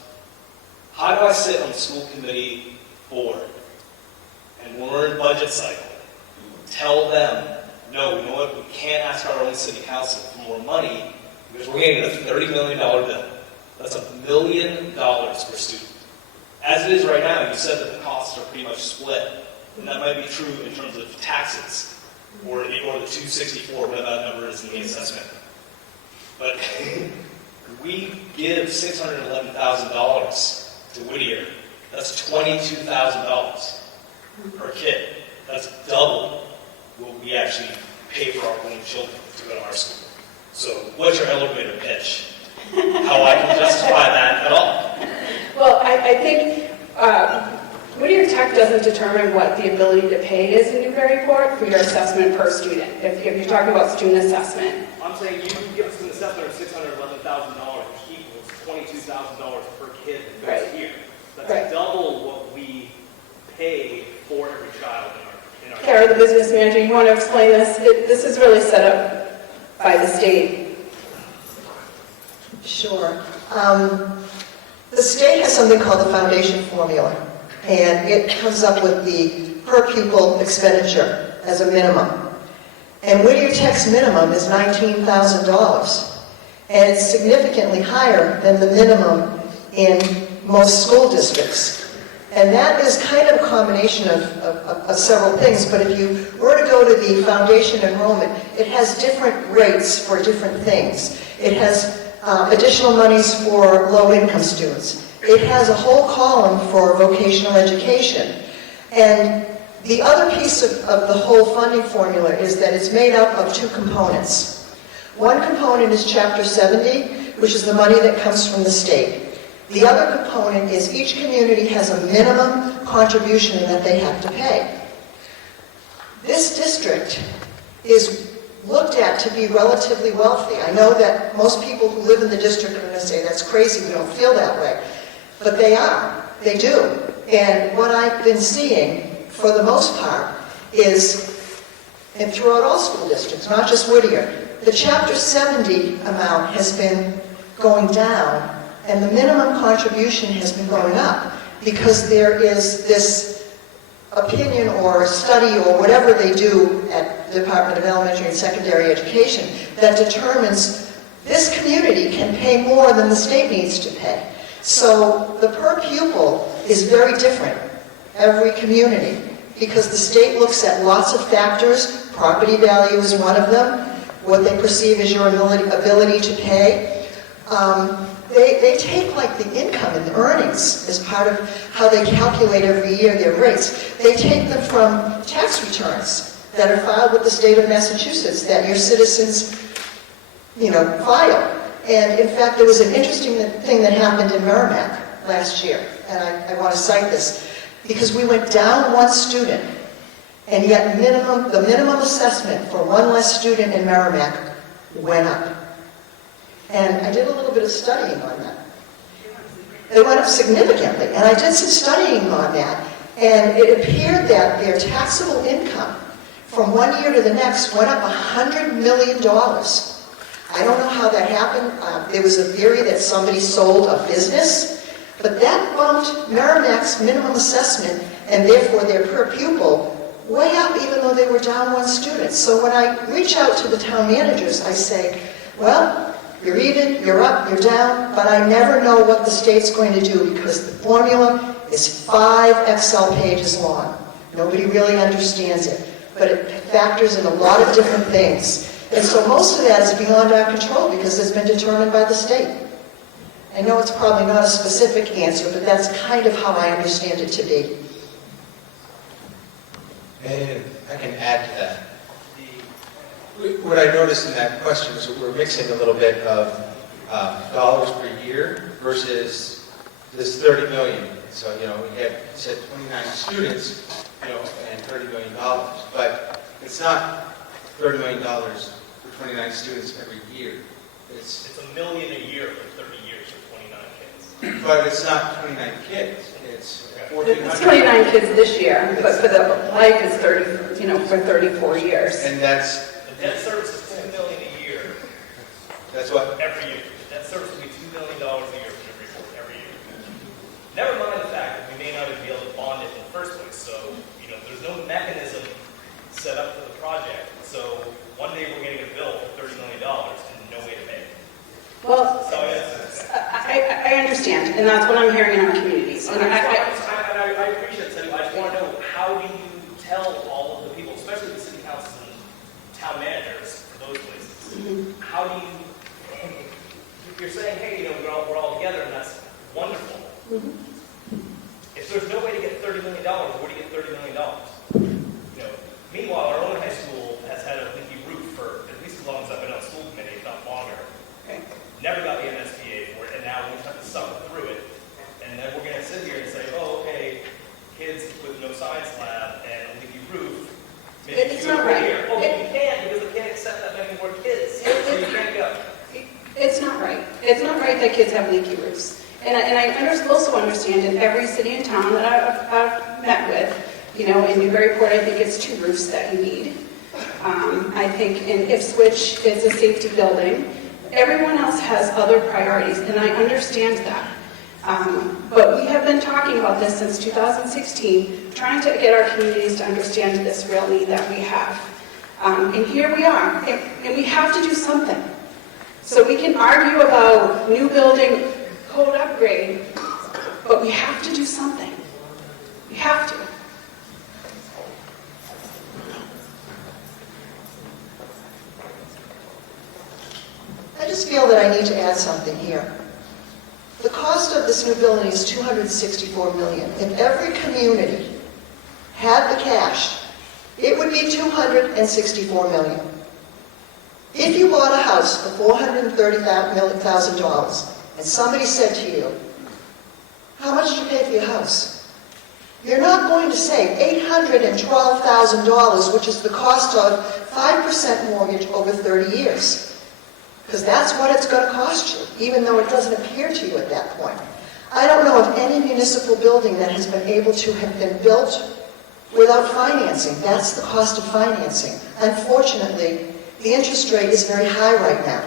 How do I sit on the school committee board, and when we're in budget cycle, tell them, no, you know what, we can't ask our own city council for more money because we're going to get a $30 million bill. That's $1 million per student. As it is right now, you said that the costs are pretty much split, and that might be true in terms of taxes, or the 264, whatever that number is in the assessment. But we give $611,000 to Whittier. That's $22,000 per kid. That's double what we actually pay for our own children to go to our school. So what's your elevator pitch? How I can justify that at all? Well, I think Whittier Tech doesn't determine what the ability to pay is in Newburyport for your assessment per student, if you're talking about student assessment. I'm saying you can give us an assessment of $611,000, which equals $22,000 per kid Right. year. That's Right. double what we pay for every child in our Kara, the business manager, you want to explain this? This is really set up by the state. Sure. The state has something called the foundation formula, and it comes up with the per pupil expenditure as a minimum. And Whittier Tech's minimum is $19,000, and it's significantly higher than the minimum in most school districts. And that is kind of a combination of several things, but if you were to go to the foundation enrollment, it has different rates for different things. It has additional monies for low-income students. It has a whole column for vocational education. And the other piece of the whole funding formula is that it's made up of two components. One component is Chapter 70, which is the money that comes from the state. The other component is each community has a minimum contribution that they have to pay. This district is looked at to be relatively wealthy. I know that most people who live in the district are going to say, that's crazy, we don't feel that way. But they are. They do. And what I've been seeing, for the most part, is, and throughout all school districts, not just Whittier, the Chapter 70 amount has been going down, and the minimum contribution has been going up, because there is this opinion or study or whatever they do at the Department of Elementary and Secondary Education that determines this community can pay more than the state needs to pay. So the per pupil is very different, every community, because the state looks at lots of factors. Property value is one of them, what they perceive as your ability to pay. They take like the income and the earnings as part of how they calculate every year their rates. They take them from tax returns that are filed with the state of Massachusetts that your citizens, file. And in fact, there was an interesting thing that happened in Merrimack last year, and I want to cite this, because we went down one student, and yet the minimum assessment for one less student in Merrimack went up. And I did a little bit of studying on that. It went up significantly, and I did some studying on that, and it appeared that their taxable income from one year to the next went up $100 million. I don't know how that happened. There was a theory that somebody sold a business, but that bumped Merrimack's minimum assessment, and therefore their per pupil, way up, even though they were down one student. So when I reach out to the town managers, I say, well, you're even, you're up, you're down, but I never know what the state's going to do, because the formula is 5 Excel pages long. Nobody really understands it, but it factors in a lot of different things. And so most of that is beyond our control, because it's been determined by the state. I know it's probably not a specific answer, but that's kind of how I understand it to be. And I can add to that. What I noticed in that question is that we're mixing a little bit of dollars per year versus this 30 million. So, we have, you said 29 students, and $30 million, but it's not $30 million for 29 students every year. It's $1 million a year for 30 years for 29 kids. But it's not 29 kids, it's 1,400. It's 29 kids this year, but for the life is 30, for 34 years. And that's, The debt service is $2 million a year. that's what? Every year. The debt service will be $2 million a year every year. Never mind the fact that we may not even be able to bond it in the first place. So, there's no mechanism set up for the project. So one day we're going to get a bill for $30 million and no way to pay it. Well, So yes, I understand, and that's what I'm hearing in our communities. And I appreciate it. I just want to know, how do you tell all of the people, especially the city councils and town managers for those places, how do you, you're saying, hey, we're all together, and that's wonderful. If there's no way to get $30 million, where do you get $30 million? Meanwhile, our own high school has had a leaky roof for at least as long as I've been on the school committee, if not longer. Never got the MSBA for it, and now we just have to suffer through it. And then we're going to sit here and say, oh, okay, kids with no science lab and a leaky roof. Maybe It's not right. Here. Oh, you can't, because they can't accept that many more kids. So you can't go. It's not right. It's not right that kids have leaky roofs. And I also understand in every city and town that I've met with, in Newburyport, I think it's 2 roofs that you need. I think in Ipswich, it's a safety building. Everyone else has other priorities, and I understand that. But we have been talking about this since 2016, trying to get our communities to understand this real need that we have. And here we are, and we have to do something. So we can argue about new building code upgrade, but we have to do something. We have to. I just feel that I need to add something here. The cost of this new building is $264 million. If every community had the cash, it would be $264 million. If you bought a house for $430,000 and somebody said to you, how much did you pay for your house? You're not going to say $812,000, which is the cost of 5% mortgage over 30 years. Because that's what it's going to cost you, even though it doesn't appear to you at that point. I don't know of any municipal building that has been able to have been built without financing. That's the cost of financing. Unfortunately, the interest rate is very high right now.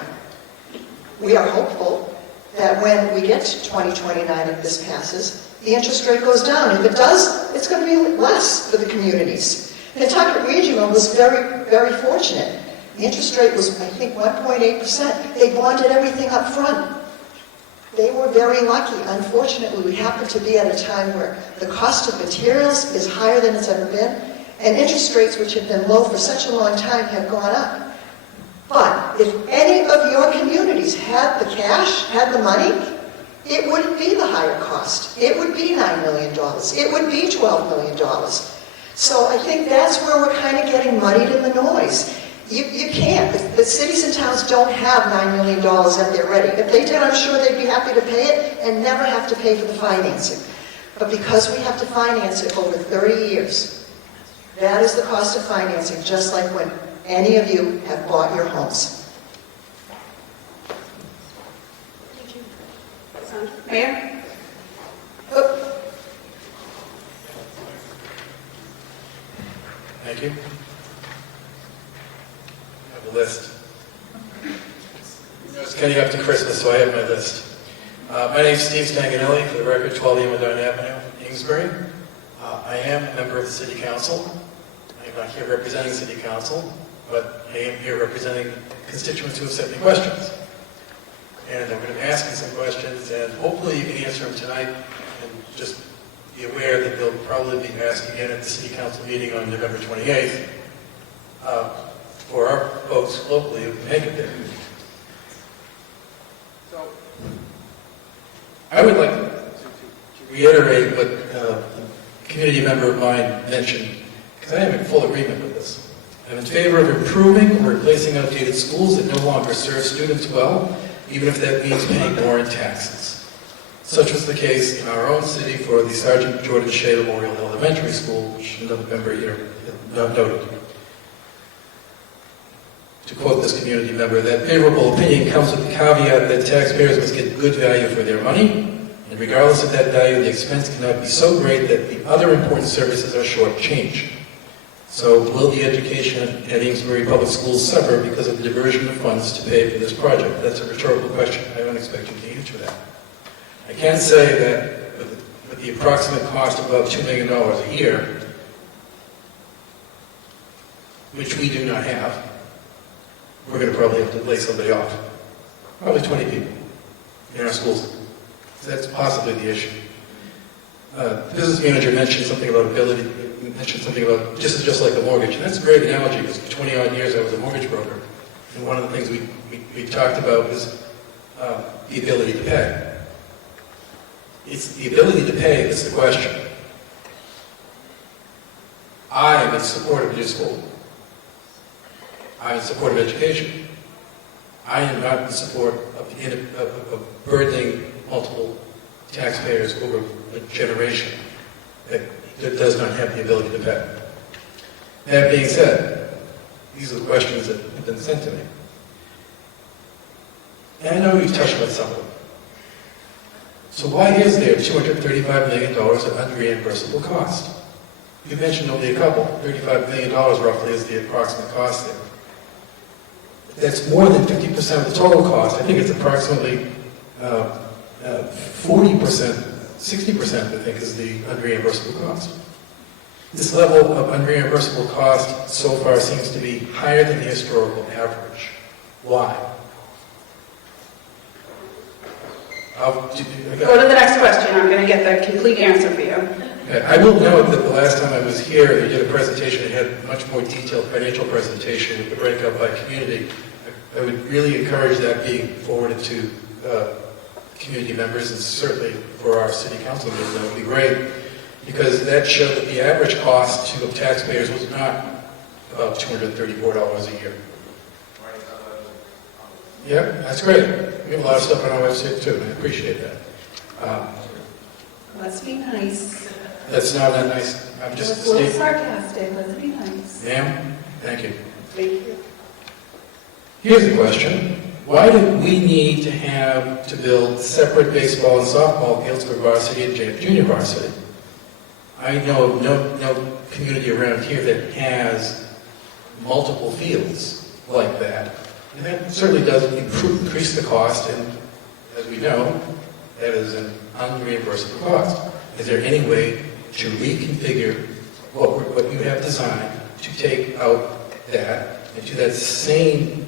We are hopeful that when we get to 2029, if this passes, the interest rate goes down. If it does, it's going to be less for the communities. Kentucky Regional was very, very fortunate. The interest rate was, I think, 1.8%. They bonded everything up front. They were very lucky. Unfortunately, we happen to be at a time where the cost of materials is higher than it's ever been, and interest rates, which have been low for such a long time, have gone up. But if any of your communities had the cash, had the money, it wouldn't be the higher cost. It would be $9 million. It would be $12 million. So I think that's where we're kind of getting muddied in the noise. You can't. The cities and towns don't have $9 million at their ready. If they did, I'm sure they'd be happy to pay it and never have to pay for the financing. But because we have to finance it over 30 years, that is the cost of financing, just like when any of you have bought your homes. Thank you. Mayor? Oh. Thank you. I have a list. It's getting up to Christmas, so I have my list. My name is Steve Stanganelli, for the record, 12 Amadon Avenue, Kingsbury. I am a member of the City Council. I'm not here representing City Council, but I am here representing constituents who have sent me questions. And I'm going to be asking some questions, and hopefully you can answer them tonight, and just be aware that they'll probably be asked again at the City Council meeting on November 28th for our folks locally who can make it there. So, I would like to reiterate what a community member of mine mentioned, because I am in full agreement with this. I'm in favor of improving or replacing outdated schools that no longer serve students well, even if that means paying more in taxes. Such was the case in our own city for the Sergeant Jordan Shea Memorial Elementary School, which another member here noted. to quote this community member, that favorable opinion comes with the caveat that taxpayers must get good value for their money, and regardless of that value, the expense cannot be so great that the other important services are shortchanged. So will the education at Amesbury Public Schools suffer because of the diversion of funds to pay for this project? That's a rhetorical question. I don't expect you to answer that. I can say that with the approximate cost of about $2 million a year, which we do not have, we're going to probably have to lay somebody off. Probably 20 people in our schools. So that's possibly the issue. The business manager mentioned something about just like a mortgage. And that's a great analogy because for 20 odd years I was a mortgage broker. And one of the things we talked about was the ability to pay. It's the ability to pay that's the question. I am in support of a new school. I'm in support of education. I am not in support of burdening multiple taxpayers over a generation that does not have the ability to pay. That being said, these are the questions that have been sent to me. And I know we've touched on some of them. So why is there $235 million of unreimbursable cost? You mentioned only a couple. $35 million roughly is the approximate cost there. That's more than 50% of the total cost. I think it's approximately 40%, 60% I think is the unreimbursable cost. This level of unreimbursable cost so far seems to be higher than the historical average. Why? Go to the next question. I'm going to get the complete answer for you. Okay. I will note that the last time I was here, they did a presentation. It had a much more detailed financial presenation with the breakup by community. I would really encourage that being forwarded to community members, and certainly for our city council members, that would be great, because that showed that the average cost to taxpayers was not about $234 a year. Yeah, that's great. We have a lot of stuff on our website too, and I appreciate that. Let's be nice. That's not that nice. I'm just It's a little sarcastic. Let's be nice. Ma'am, thank you. Thank you. Here's the question. Why do we need to build separate baseball and softball fields for varsity and junior varsity? I know of no community around here that has multiple fields like that. And that certainly does increase the cost, and as we know, that is an unreimbursable cost. Is there any way to reconfigure what you have designed to take out that, and to that same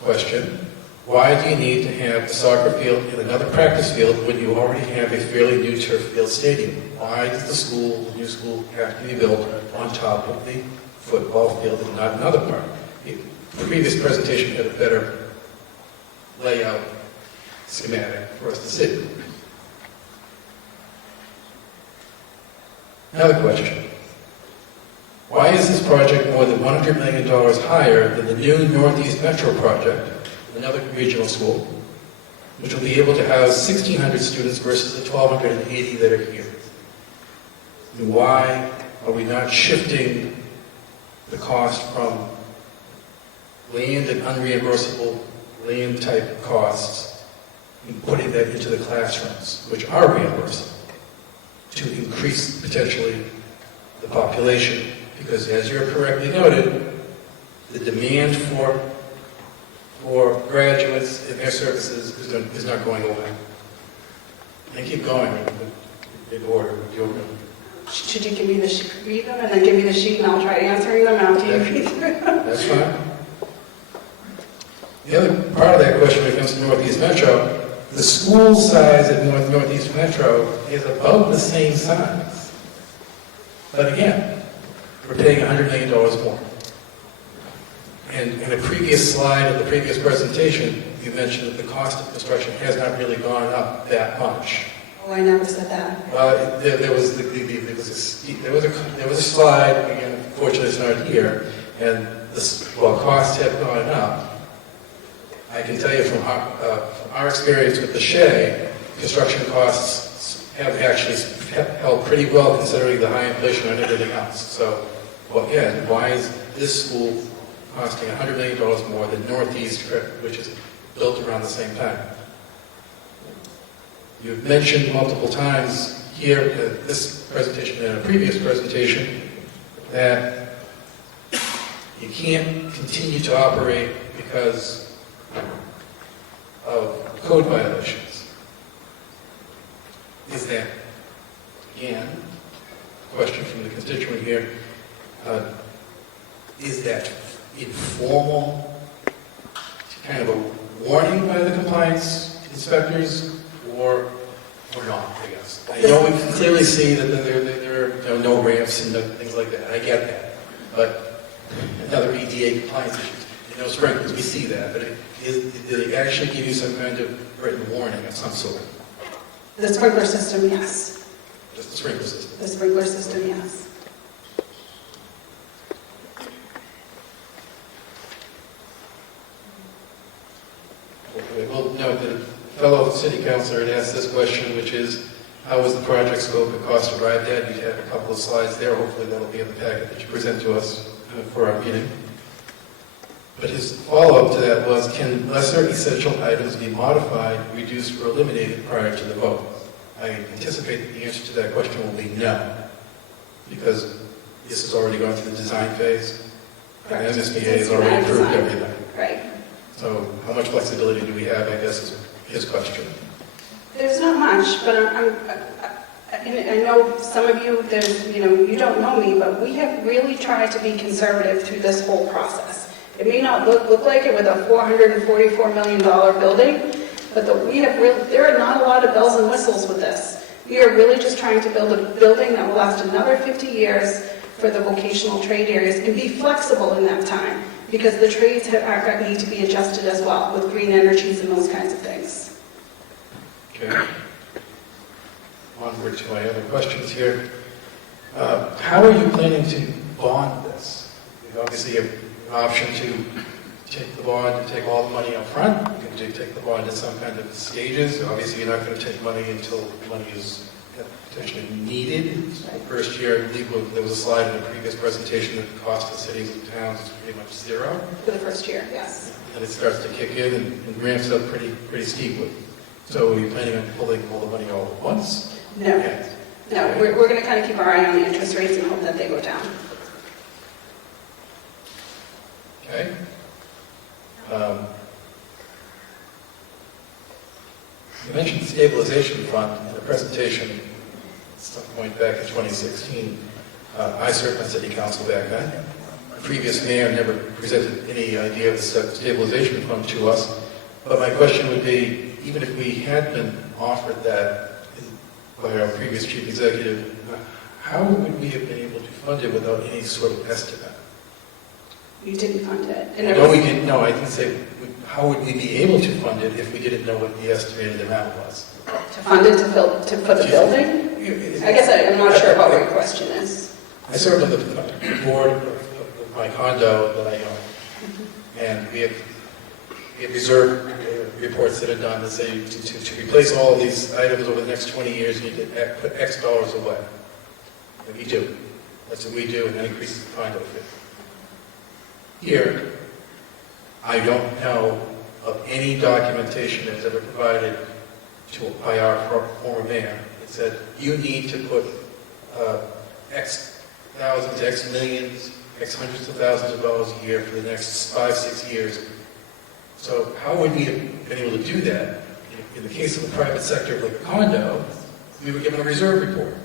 question, why do you need to have a soccer field and another practice field when you already have a fairly new turf field stadium? Why does the new school have to be built on top of the football field and not another part? The previous presentation had a better layout schematic for us to see. Another question. Why is this project more than $100 million higher than the new Northeast Metro project, another regional school, which will be able to house 1,600 students versus the 1,280 that are here? And why are we not shifting the cost from land and unreimbursable land type costs and putting that into the classrooms, which are reimbursable, to increase potentially the population? Because as you're correctly noted, the demand for graduates and their services is not going away. And keep going in order. Should you give me the sheet, read them, and then give me the sheet, and I'll try answering them after you read through them? That's fine. The other part of that question when it comes to Northeast Metro, the school size at Northeast Metro is about the same size. But again, we're paying $100 million more. And in a previous slide of the previous presentation, you mentioned that the cost of construction has not really gone up that much. Oh, I never said that. Well, there was a slide, again, unfortunately it's not here, and while costs have gone up, I can tell you from our experience with the Shea, construction costs have actually held pretty well considering the high inflation and everything else. So, well, again, why is this school costing $100 million more than Northeast, which is built around the same time. You've mentioned multiple times here at this presentation and a previous presentation that you can't continue to operate because of code violations. Is that, again, question from the constituent here, is that informal kind of a warning by the compliance inspectors or not, I guess? I know we can clearly see that there are no ramps and things like that. I get that. But another EDA compliance issue. No sprinklers, we see that. But do they actually give you some kind of written warning of some sort? The sprinkler system, yes. Just the sprinkler system? The sprinkler system, yes. Okay, we'll note that a fellow city councilor had asked this question, which is, how was the project scope and cost arrived at? You have a couple of slides there. Hopefully that'll be in the packet that you present to us for our meeting. But his follow-up to that was, can lesser essential items be modified, reduced, or eliminated prior to the vote? I anticipate that the answer to that question will be no, because this has already gone through the design phase, and MSBA has already approved everything. Right. So how much flexibility do we have, I guess, is his question. There's not much, but I know some of you, you don't know me, but we have really tried to be conservative through this whole process. It may not look like it with a $444 million building, but there are not a lot of bells and whistles with this. We are really just trying to build a building that will last another 50 years for the vocational trade areas and be flexible in that time, because the trades need to be adjusted as well with green energies and those kinds of things. Okay. Onward to my other questions here. How are you planning to bond this? You obviously have an option to take the bond and take all the money up front. You can take the bond in some kind of stages. Obviously, you're not going to take money until money is potentially needed. First year, I believe there was a slide in a previous presentation that the cost of cities and towns is pretty much zero. For the first year, yes. And it starts to kick in and ramps up pretty steeply. So are you planning on pulling all the money all at once? No. Yeah. No, we're going to kind of keep our eye on the interest rates and hope that they go down. Okay. You mentioned stabilization fund in the presentation at some point back in 2016. I served on city council back then. The previous mayor never presented any idea of the stabilization fund to us. But my question would be, even if we had been offered that by our previous chief executive, how would we have been able to fund it without any sort of estimate? You didn't fund it. No, I didn't say, how would we be able to fund it if we didn't know what the estimated amount was? To fund it to put a building? I guess I'm not sure about what your question is. I served on the board of my condo that I own, and we have reserve reports that are done that say to replace all of these items over the next 20 years, you need to put X dollars away. And we do. That's what we do, and that increases the condo fee. Here, I don't know of any documentation that's ever provided by our former mayor that said, you need to put X thousands, X millions, X hundreds of thousands of dollars a year for the next 5-6 years. So how would we have been able to do that? In the case of the private sector like a condo, we were given a reserve report.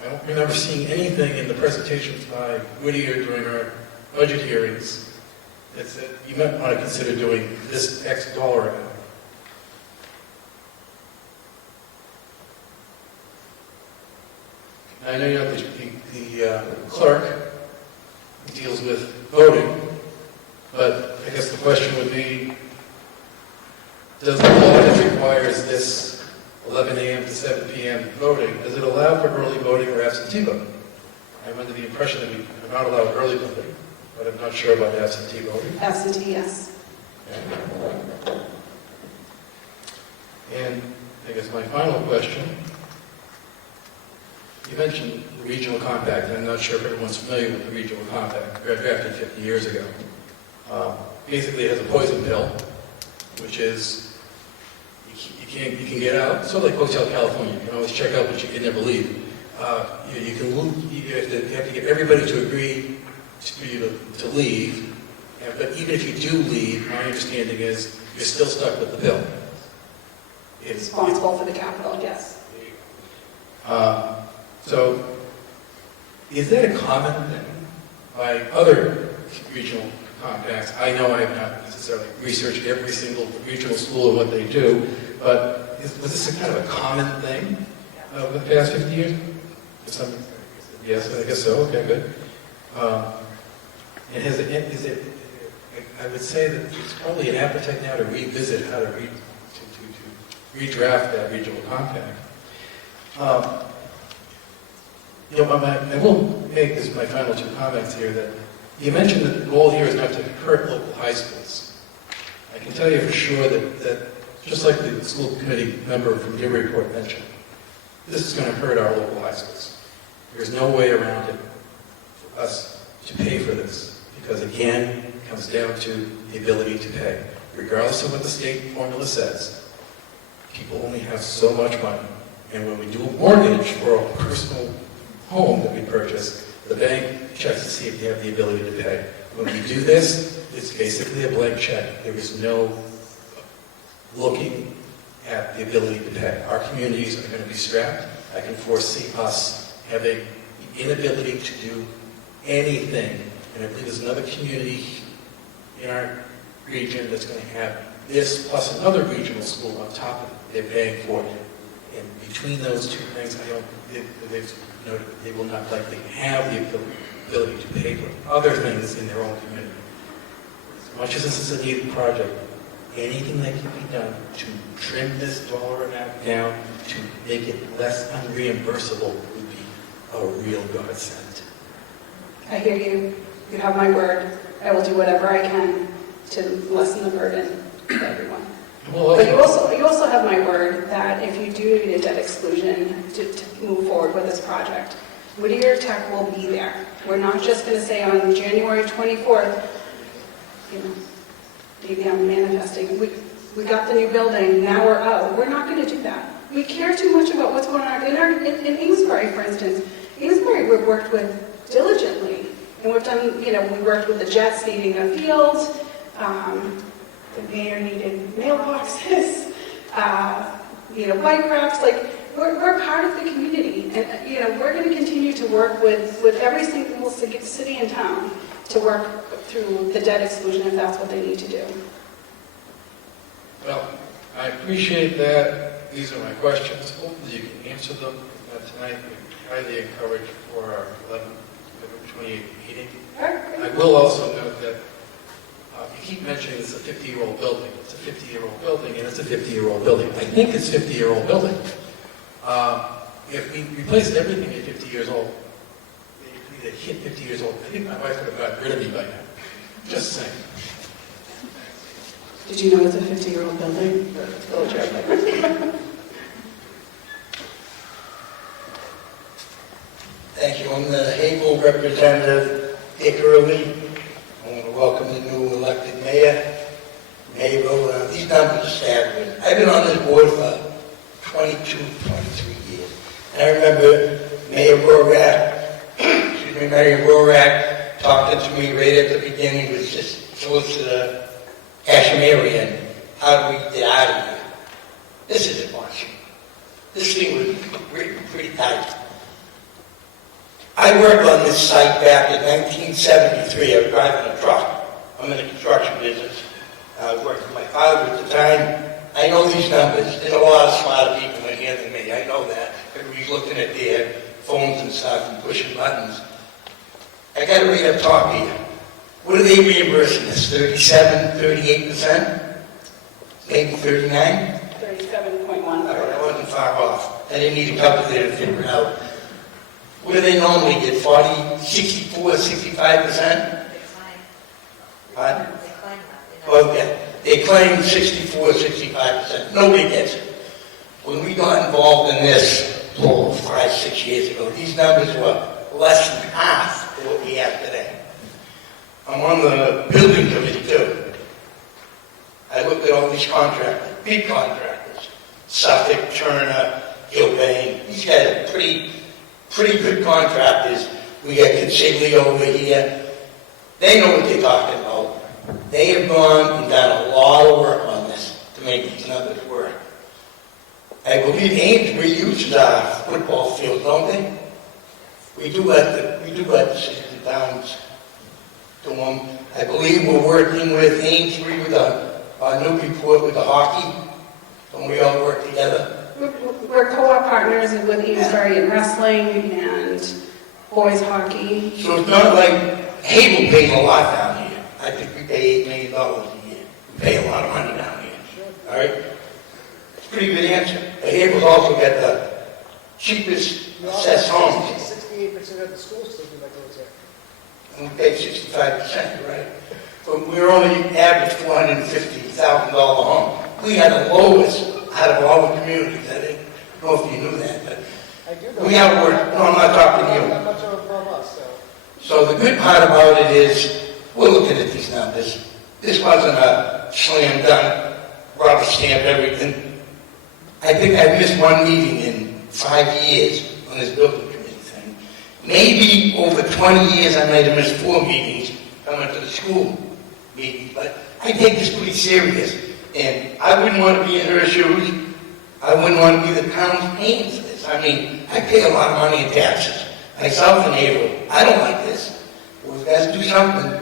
I don't remember seeing anything in the presentations by Whittier during our budget hearings that said you might want to consider doing this X dollar amount. Now, I know you're not the clerk who deals with voting, but I guess the question would be, does the law that requires this 11 a.m. to 7 p.m. voting, does it allow for early voting or absentee voting? I'm under the impression that we are not allowed early voting, but I'm not sure about absentee voting. Absentee, yes. And I guess my final question, you mentioned the regional compact, and I'm not sure if everyone's familiar with the regional compact, drafted 50 years ago. Basically it has a poison pill, which is you can get out. Sort of like Hotel California. You can always check out, but you can never leave. You can move. You have to get everybody to agree for you to leave. But even if you do leave, my understanding is you're still stuck with the pill. It's Responsible for the capital, yes. So, is that a common thing by other regional compacts? I know I have not necessarily researched every single regional school and what they do, but was this a kind of a common thing over the past 50 years? Yes, I guess so. Okay, good. And is it? I would say that it's probably an appetite now to revisit how to redraft that regional compact. I will make this my final two comments here. That you mentioned that the goal here is not to hurt local high schools. I can tell you for sure that just like the school committee member from Newburyport mentioned, this is going to hurt our local high schools. There's no way around it for us to pay for this, because again, it comes down to the ability to pay. Regardless of what the state formula says, people only have so much money. And when we do a mortgage or a personal home that we purchase, the bank checks to see if you have the ability to pay. When we do this, it's basically a blank check. There is no looking at the ability to pay. Our communities are going to be strapped. I can foresee us having the inability to do anything. And I believe there's another community in our region that's going to have this plus another regional school on top of it they're paying for. And between those two things, they've noted they will not likely have the ability to pay for other things in their own community. As much as this is a needed project, anything that can be done to trim this dollar amount down to make it less unreimbursable would be a real godsend. I hear you. You have my word. I will do whatever I can to lessen the burden for everyone. But you also have my word that if you do need a debt exclusion to move forward with this project, Whittier Tech will be there. We're not just going to say on January 24th, maybe I'm manifesting, we got the new building, now we're out. We're not going to do that. We care too much about what's going on. In Amesbury, for instance, Amesbury we've worked with diligently. And we've done, we worked with the Jets needing a field. The mayor needed mailboxes, bike racks. Like, we're part of the community. And, we're going to continue to work with every single city and town to work through the debt exclusion if that's what they need to do. Well, I appreciate that. These are my questions. Hopefully you can answer them tonight. We highly encourage for our 11/28 meeting. I will also note that you keep mentioning it's a 50-year-old building. It's a 50-year-old building, and it's a 50-year-old building. I think it's a 50-year-old building. If we replaced everything at 50 years old, that hit 50 years old, I think my wife would have gotten rid of me by now. Just saying. Did you know it's a 50-year-old building? Thank you. I'm the Havel representative, Dick Early. I want to welcome the new elected mayor, Havel. These numbers are staggering. I've been on this board for 22, 23 years. And I remember Mayor Rorak talking to me right at the beginning, was just close to the Kashmiri and how do we get out of here? This isn't much. This thing was pretty tight. I worked on this site back in 1973. I was driving a truck. I'm in the construction business. I was working with my father at the time. I know these numbers. There's a lot of smarter people in here than me. I know that. Everybody's looking at their phones and stuff and pushing buttons. I got to read up top here. What are they reimbursing us? 37, 38%? Maybe 39? 37.1. I wasn't far off. I didn't need a calculator to figure it out. What do they normally get? 40, 64, 65%? What? Okay. They claim 64, 65%. Nobody gets it. When we got involved in this 5, 6 years ago, these numbers were less than half of what we have today. I'm on the building committee too. I looked at all these contractors, big contractors, Suffolk, Turner, Gilbane. These guys are pretty good contractors. We got Consiglio over here. They know what they're talking about. They have gone and done a lot of work on this to make these numbers work. I believe Amesbury uses our football field, don't they? We do let the city towns to them. I believe we're working with Amesbury with our new report with the hockey, and we all work together. We're co-op partners with Amesbury in wrestling and boys hockey. So it's not like Havel pays a lot down here. I think we pay $8 million a year. We pay a lot of money down here. All right? It's a pretty good answer. But Havel's also got the cheapest assessed homes. 68% of the schools taking that goes there. And we pay 65%, right? But we're only average $450,000 home. We had the lowest out of all the communities. I didn't know if you knew that, but we have worked. No, I'm not talking to you. Not much of a from us, So the good part about it is we're looking at these numbers. This wasn't a slam dunk, rubber stamp everything. I think I've missed one meeting in 5 years on this building committee thing. Maybe over 20 years I might have missed 4 meetings coming to the school meetings, but I take this pretty serious. And I wouldn't want to be in her shoes. I wouldn't want to be the town's paying for this. I mean, I pay a lot of money in taxes. Myself and April, I don't like this. Well, we got to do something.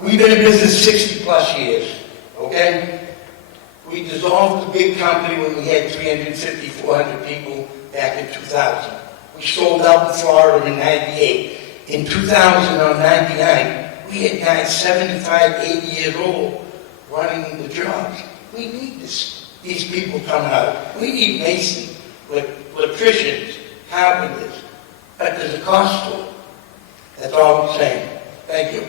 We've been in business 60 plus years, okay? We dissolved the big company when we had 350, 400 people back in 2000. We sold out in Florida in 98. In 2000 or 99, we had guys 75, 80 years old running the jobs. We need these people coming out. We need masons, electricians, carpenters, but there's a cost to it. That's all I'm saying. Thank you.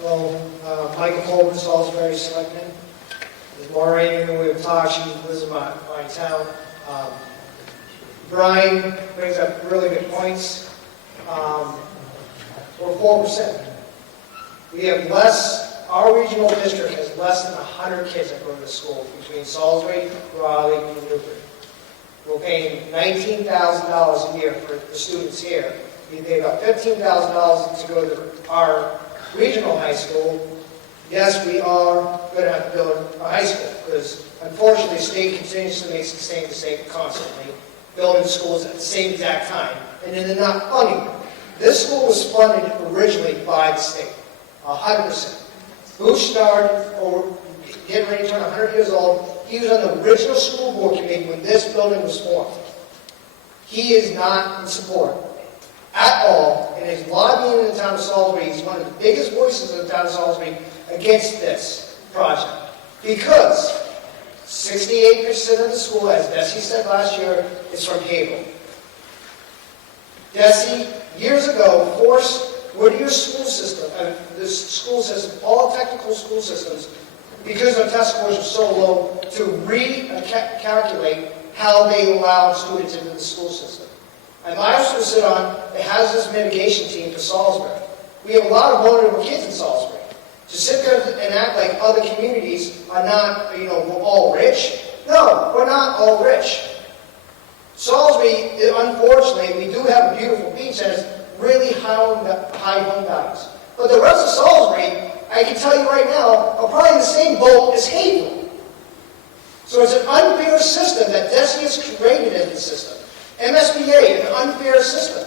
Hello, Michael Colvin, Salisbury Selectman. With Maureen, we have talked, she lives in my town. Brian brings up really good points. We're 4%. We have less, our regional district has less than 100 kids that go to school between Salisbury, Raleigh, and Newbury. We're paying $19,000 a year for the students here. We pay about $15,000 to go to our regional high school. Yes, we are going to have to build a high school because unfortunately the state continues to make the same mistake constantly, building schools at the same exact time, and then they're not funding them. This school was funded originally by the state, 100%. Bush started, getting ready to turn 100 years old. He was on the original school board committee when this building was formed. He is not in support at all, and is lobbying in the town of Salisbury. He's one of the biggest voices in the town of Salisbury against this project. Because 68% of the school, as Desi said last year, is from Havel. Desi, years ago, forced Whittier school system, the school system, all technical school systems, because our test scores are so low, to recalculate how they allow students into the school system. And my school sit on the hazardous mitigation team for Salisbury. We have a lot of vulnerable kids in Salisbury. To sit there and act like other communities are not, we're all rich. No, we're not all rich. Salisbury, unfortunately, we do have a beautiful beach that has really high home values. But the rest of Salisbury, I can tell you right now, are probably in the same boat as Havel. So it's an unfair system that Desi has created in the system. MSBA, an unfair system.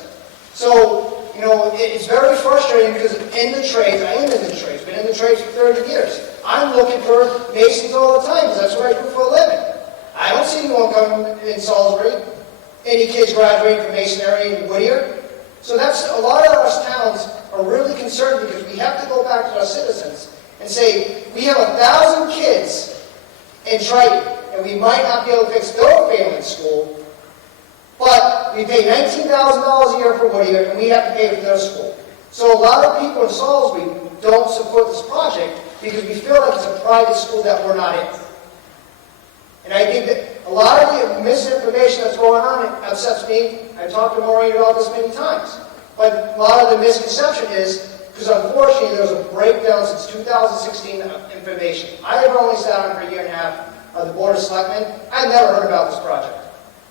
So, it's very frustrating because in the trades, I am in the trades, been in the trades for 30 years. I'm looking for masons all the time because that's what I do for a living. I don't see anyone coming in Salisbury, any kids graduating from masonry in Whittier. So that's, a lot of our towns are really concerned because we have to go back to our citizens and say, we have 1,000 kids in Triton, and we might not be able to fix their family school, but we pay $19,000 a year for Whittier, and we have to pay for their school. So a lot of people in Salisbury don't support this project because we feel like it's a private school that we're not in. And I think that a lot of the misinformation that's going on upsets me. I've talked to Maureen about this many times. But a lot of the misconception is, because unfortunately there's a breakdown since 2016 of information. I have only sat on for a year and a half of the Board of Selectmen. I never heard about this project.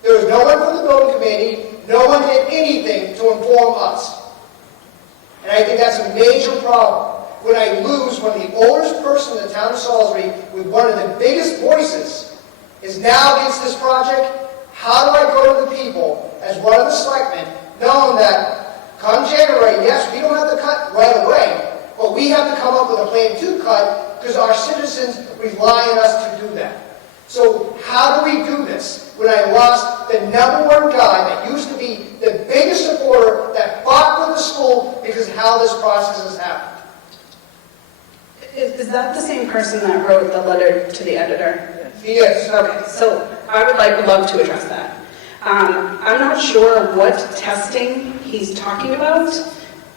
There was no one from the building committee. No one did anything to inform us. And I think that's a major problem. When I lose one of the oldest person in the town of Salisbury with one of the biggest voices is now against this project, how do I go to the people as one of the selectmen, knowing that come January, yes, we don't have to cut right away, but we have to come up with a plan to cut because our citizens rely on us to do that. So how do we do this when I lost the #1 guy that used to be the biggest supporter that fought for the school because of how this process has happened? Is that the same person that wrote the letter to the editor? Yes. Okay, so I would love to address that. I'm not sure what testing he's talking about.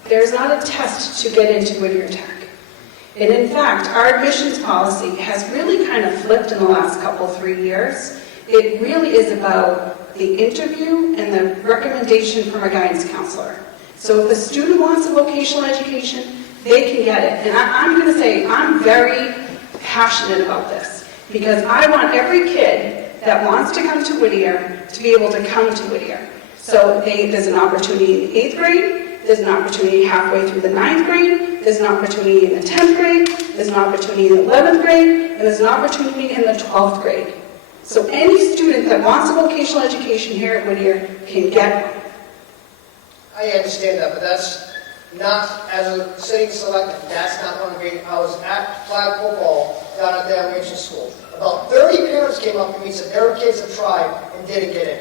There's not a test to get into Whittier Tech. And in fact, our admissions policy has really kind of flipped in the last 3 years. It really is about the interview and the recommendation from a guidance counselor. So if a student wants a vocational education, they can get it. And I'm going to say I'm very passionate about this because I want every kid that wants to come to Whittier to be able to come to Whittier. So there's an opportunity in 8th grade, there's an opportunity halfway through the 9th grade, there's an opportunity in the 10th grade, there's an opportunity in the 11th grade, and there's an opportunity in the 12th grade. So any student that wants a vocational education here at Whittier can get one. I understand that, but that's not, as a sitting selectman, that's not one of the, I was at flag football down at the elementary school. About 30 parents came up to me and said their kids have tried and didn't get in.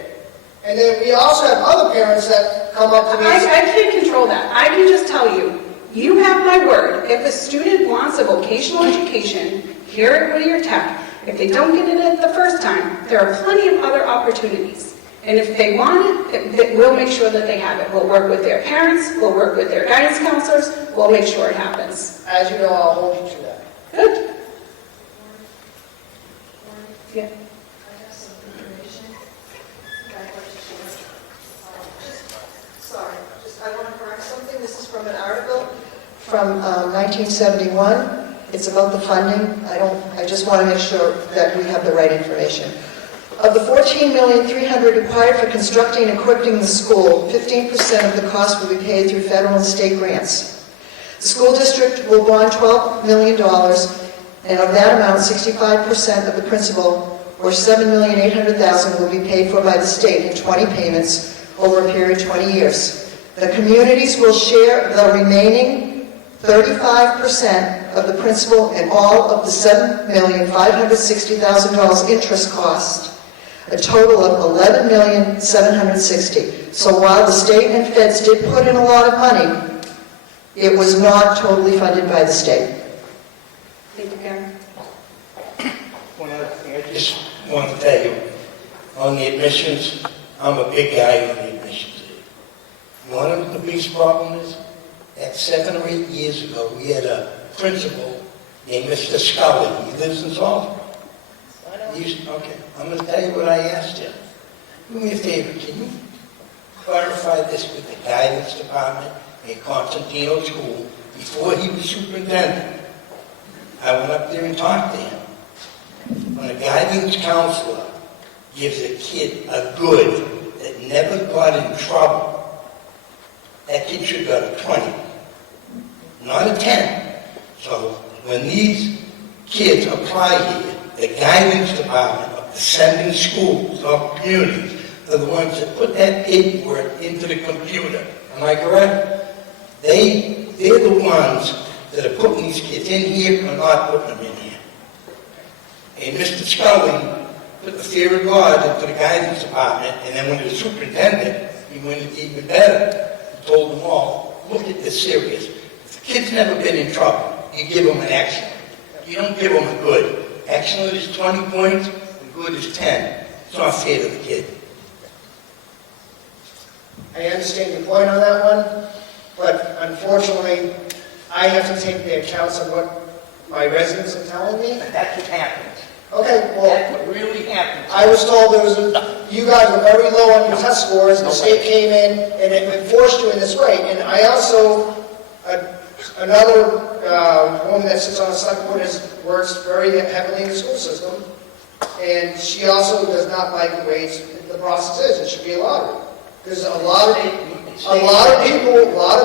And then we also have other parents that come up to me and say, I can't control that. I can just tell you, you have my word. If a student wants a vocational education here at Whittier Tech, if they don't get it the first time, there are plenty of other opportunities. And if they want it, we'll make sure that they have it. We'll work with their parents, we'll work with their guidance counselors, we'll make sure it happens. as you know, I'll hold you to that. Good. Yeah. Sorry, I want to correct something. This is from an article from 1971. It's about the funding. I just want to make sure that we have the right information. Of the $14,300,000 required for constructing and equipping the school, 15% of the cost will be paid through federal and state grants. The school district will bond $12 million, and of that amount, 65% of the principal, or $7,800,000, will be paid for by the state in 20 payments over a period of 20 years. The communities will share the remaining 35% of the principal and all of the $7,560,000 interest cost, a total of $11,760,000. So while the state and feds did put in a lot of money, it was not totally funded by the state. Thank you, Karen. One other thing I just want to tell you, on the admissions, I'm a big guy on the admissions. One of the biggest problems is that 7 or 8 years ago, we had a principal named Mr. Scully. He lives in Salisbury. Okay, I'm going to tell you what I asked him. Do me a favor, can you clarify this with the guidance department in Constantino School before he was superintendent? I went up there and talked to him. When a guidance counselor gives a kid a good that never got in trouble, that kid should got a 20, not a 10. So when these kids apply here, the guidance department of the sending schools or communities are the ones that put that paperwork into the computer. Am I correct? They're the ones that are putting these kids in here or not putting them in here. And Mr. Scully put the fear of God into the guidance department, and then when he was superintendent, he went even better. He told them all, look at this serious. If the kid's never been in trouble, you give them an excellent. You don't give them a good. Excellent is 20 points, and good is 10. It's not fair to the kid. I understand your point on that one, but unfortunately, I have to take the accounts of what my residents are telling me. But that's what happens. Okay, well, That's what really happened. I was told you guys were very low on your test scores, the state came in and it enforced you in this way. And I also, another woman that sits on the select board works very heavily in the school system, and she also does not like the way the process is. It should be a lottery. Because a lot of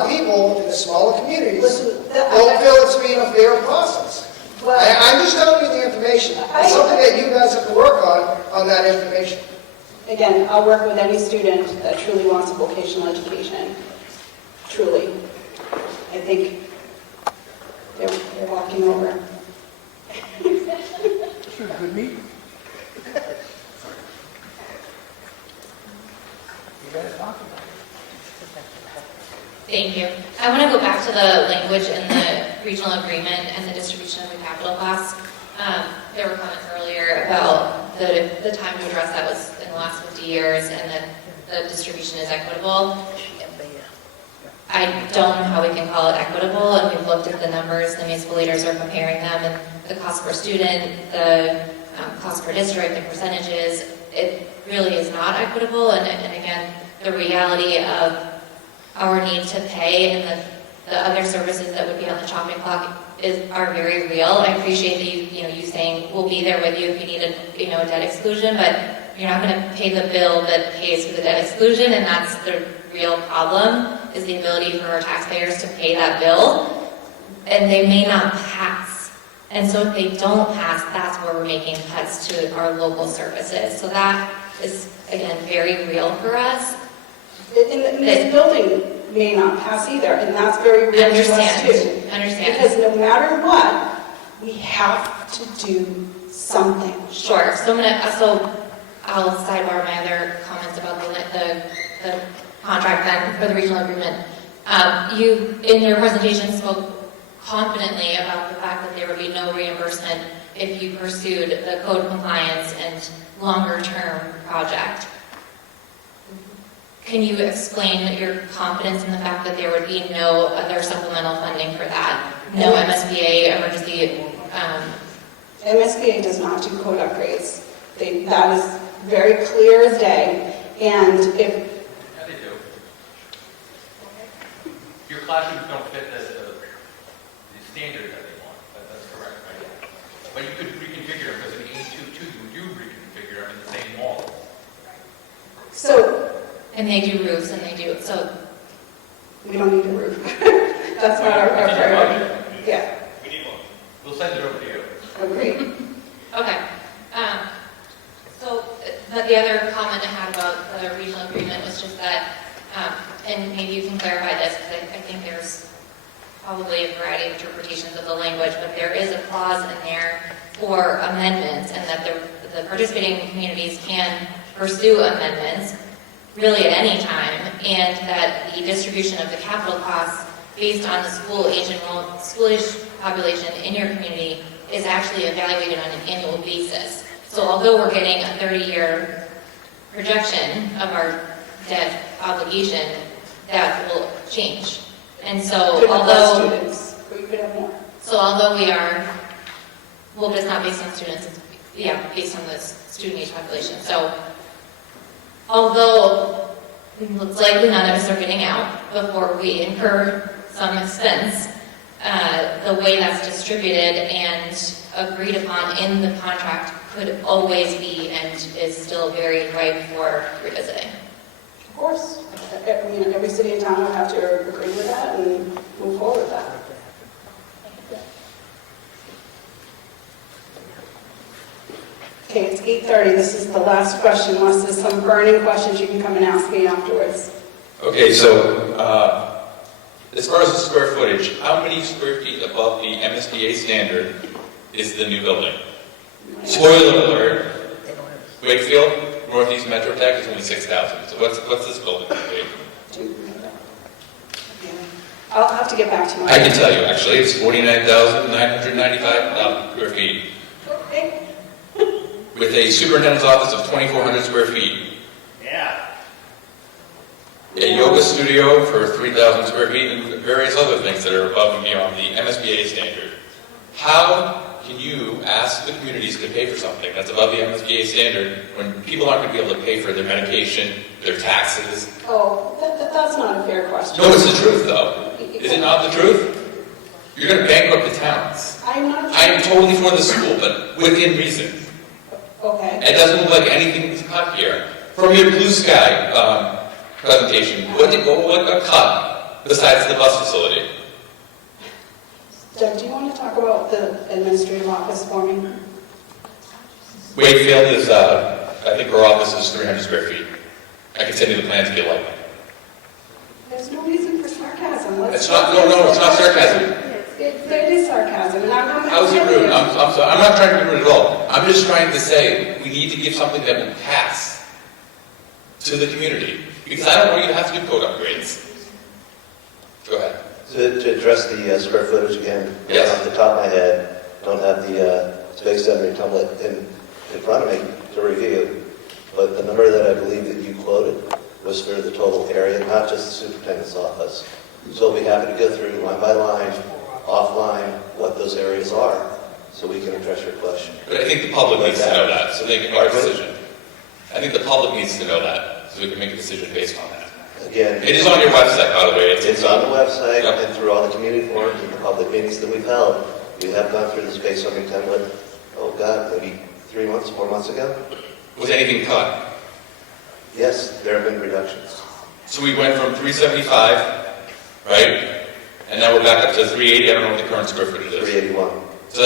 people in the smaller communities don't feel it's being a fair process. I'm just telling you the information. It's something that you guys have to work on that information. Again, I'll work with any student that truly wants a vocational education. Truly. I think they're walking over. Sure, good meeting. You gotta talk about it. Thank you. I want to go back to the language in the regional agreement and the distribution of the capital costs. There were comments earlier about the time to address that was in the last 50 years and that the distribution is equitable. I don't know how we can call it equitable, and we've looked at the numbers, the municipal leaders are comparing them, and the cost per student, the cost per district, the percentages, it really is not equitable, and again, the reality of our need to pay and the other services that would be on the chopping block are very real. I appreciate that you saying we'll be there with you if you need a debt exclusion, but you're not going to pay the bill that pays for the debt exclusion, and that's the real problem, is the ability for our taxpayers to pay that bill, and they may not pass. And so if they don't pass, that's where we're making cuts to our local services. So that is, again, very real for us. And this building may not pass either, and that's very real to us too. Understand. Because no matter what, we have to do something. Sure. So I'll sidebar my other comments about the contract then for the regional agreement. You, in your presentation, spoke confidently about the fact that there would be no reimbursement if you pursued the code compliance and longer-term project. Can you explain your confidence in the fact that there would be no other supplemental funding for that? No MSBA emergency? MSBA does not do code upgrades. That is very clear as day. And if Yeah, they do. Your classrooms don't fit the standard that they want. That's correct, right? But you could reconfigure them, because in 82 you do reconfigure them in the same model. And they do roofs, and they do, so. We don't need a roof. That's not our priority. Yeah. We need one. We'll send it over to you. Agreed. Okay. But the other comment I had about the regional agreement was just that, and maybe you can clarify this, because I think there's probably a variety of interpretations of the language, but there is a clause in there for amendments, and that the participating communities can pursue amendments really at any time, and that the distribution of the capital costs based on the school age population in your community is actually evaluated on an annual basis. So although we're getting a 30-year projection of our debt obligation, that will change. And so Could have less although students, but you could have more. but it's not based on students, it's based on the student age population. So although it's likely none of us are getting out before we incur some expense, the way that's distributed and agreed upon in the contract could always be and is still very ripe for revisiting. Of course. Every city and town would have to agree with that and move forward with that. Okay, it's 8:30. This is the last question. Unless there's some burning questions, you can come and ask me afterwards. Okay, so as far as the square footage, how many square feet above the MSBA standard is the new building? Spoiler alert, Whitfield, Northeast Metro Tech is only 6,000. So what's this building going to be? I'll have to get back to you. I can tell you, actually, it's 49,995 square feet. Okay. With a superintendent's office of 2,400 square feet. Yeah. A yoga studio for 3,000 square feet and various other things that are above and beyond the MSBA standard. How can you ask the communities to pay for something that's above the MSBA standard when people aren't going to be able to pay for their medication, their taxes? Oh, that's not a fair question. No, it's the truth, though. Is it not the truth? You're going to bankrupt the towns. I'm not. I am totally for the school, but within reason. Okay. It doesn't look like anything was cut here. From your blue sky presentation, what got cut besides the bus facility? Doug, do you want to talk about the administrative office for me? Wakefield is, I think our office is 300 square feet. I can send you the plans if you like. There's no reason for sarcasm. It's not, no, it's not sarcasm. It is sarcasm, and I'm How is it rude? I'm sorry. I'm not trying to be rude at all. I'm just trying to say we need to give something that will pass to the community. Because I don't want you to have to do code upgrades. Go ahead. To address the square footage again, Yes. off the top of my head, don't have the space summary template in front of me to review, but the number that I believe that you quoted was for the total area, not just the superintendent's office. So we'll be happy to go through line by line, offline, what those areas are, so we can address your question. But I think the public needs to know that, so they can make a decision. I think the public needs to know that, so we can make a decision based on that. Again, It is on your website, by the way. It's on the website and through all the community forums and the public meetings that we've held. We have gone through the space summary template, oh God, maybe 4 months ago? Was anything cut? Yes, there have been reductions. So we went from 375, right? And now we're back up to 380. I don't know what the current square footage is. 381. So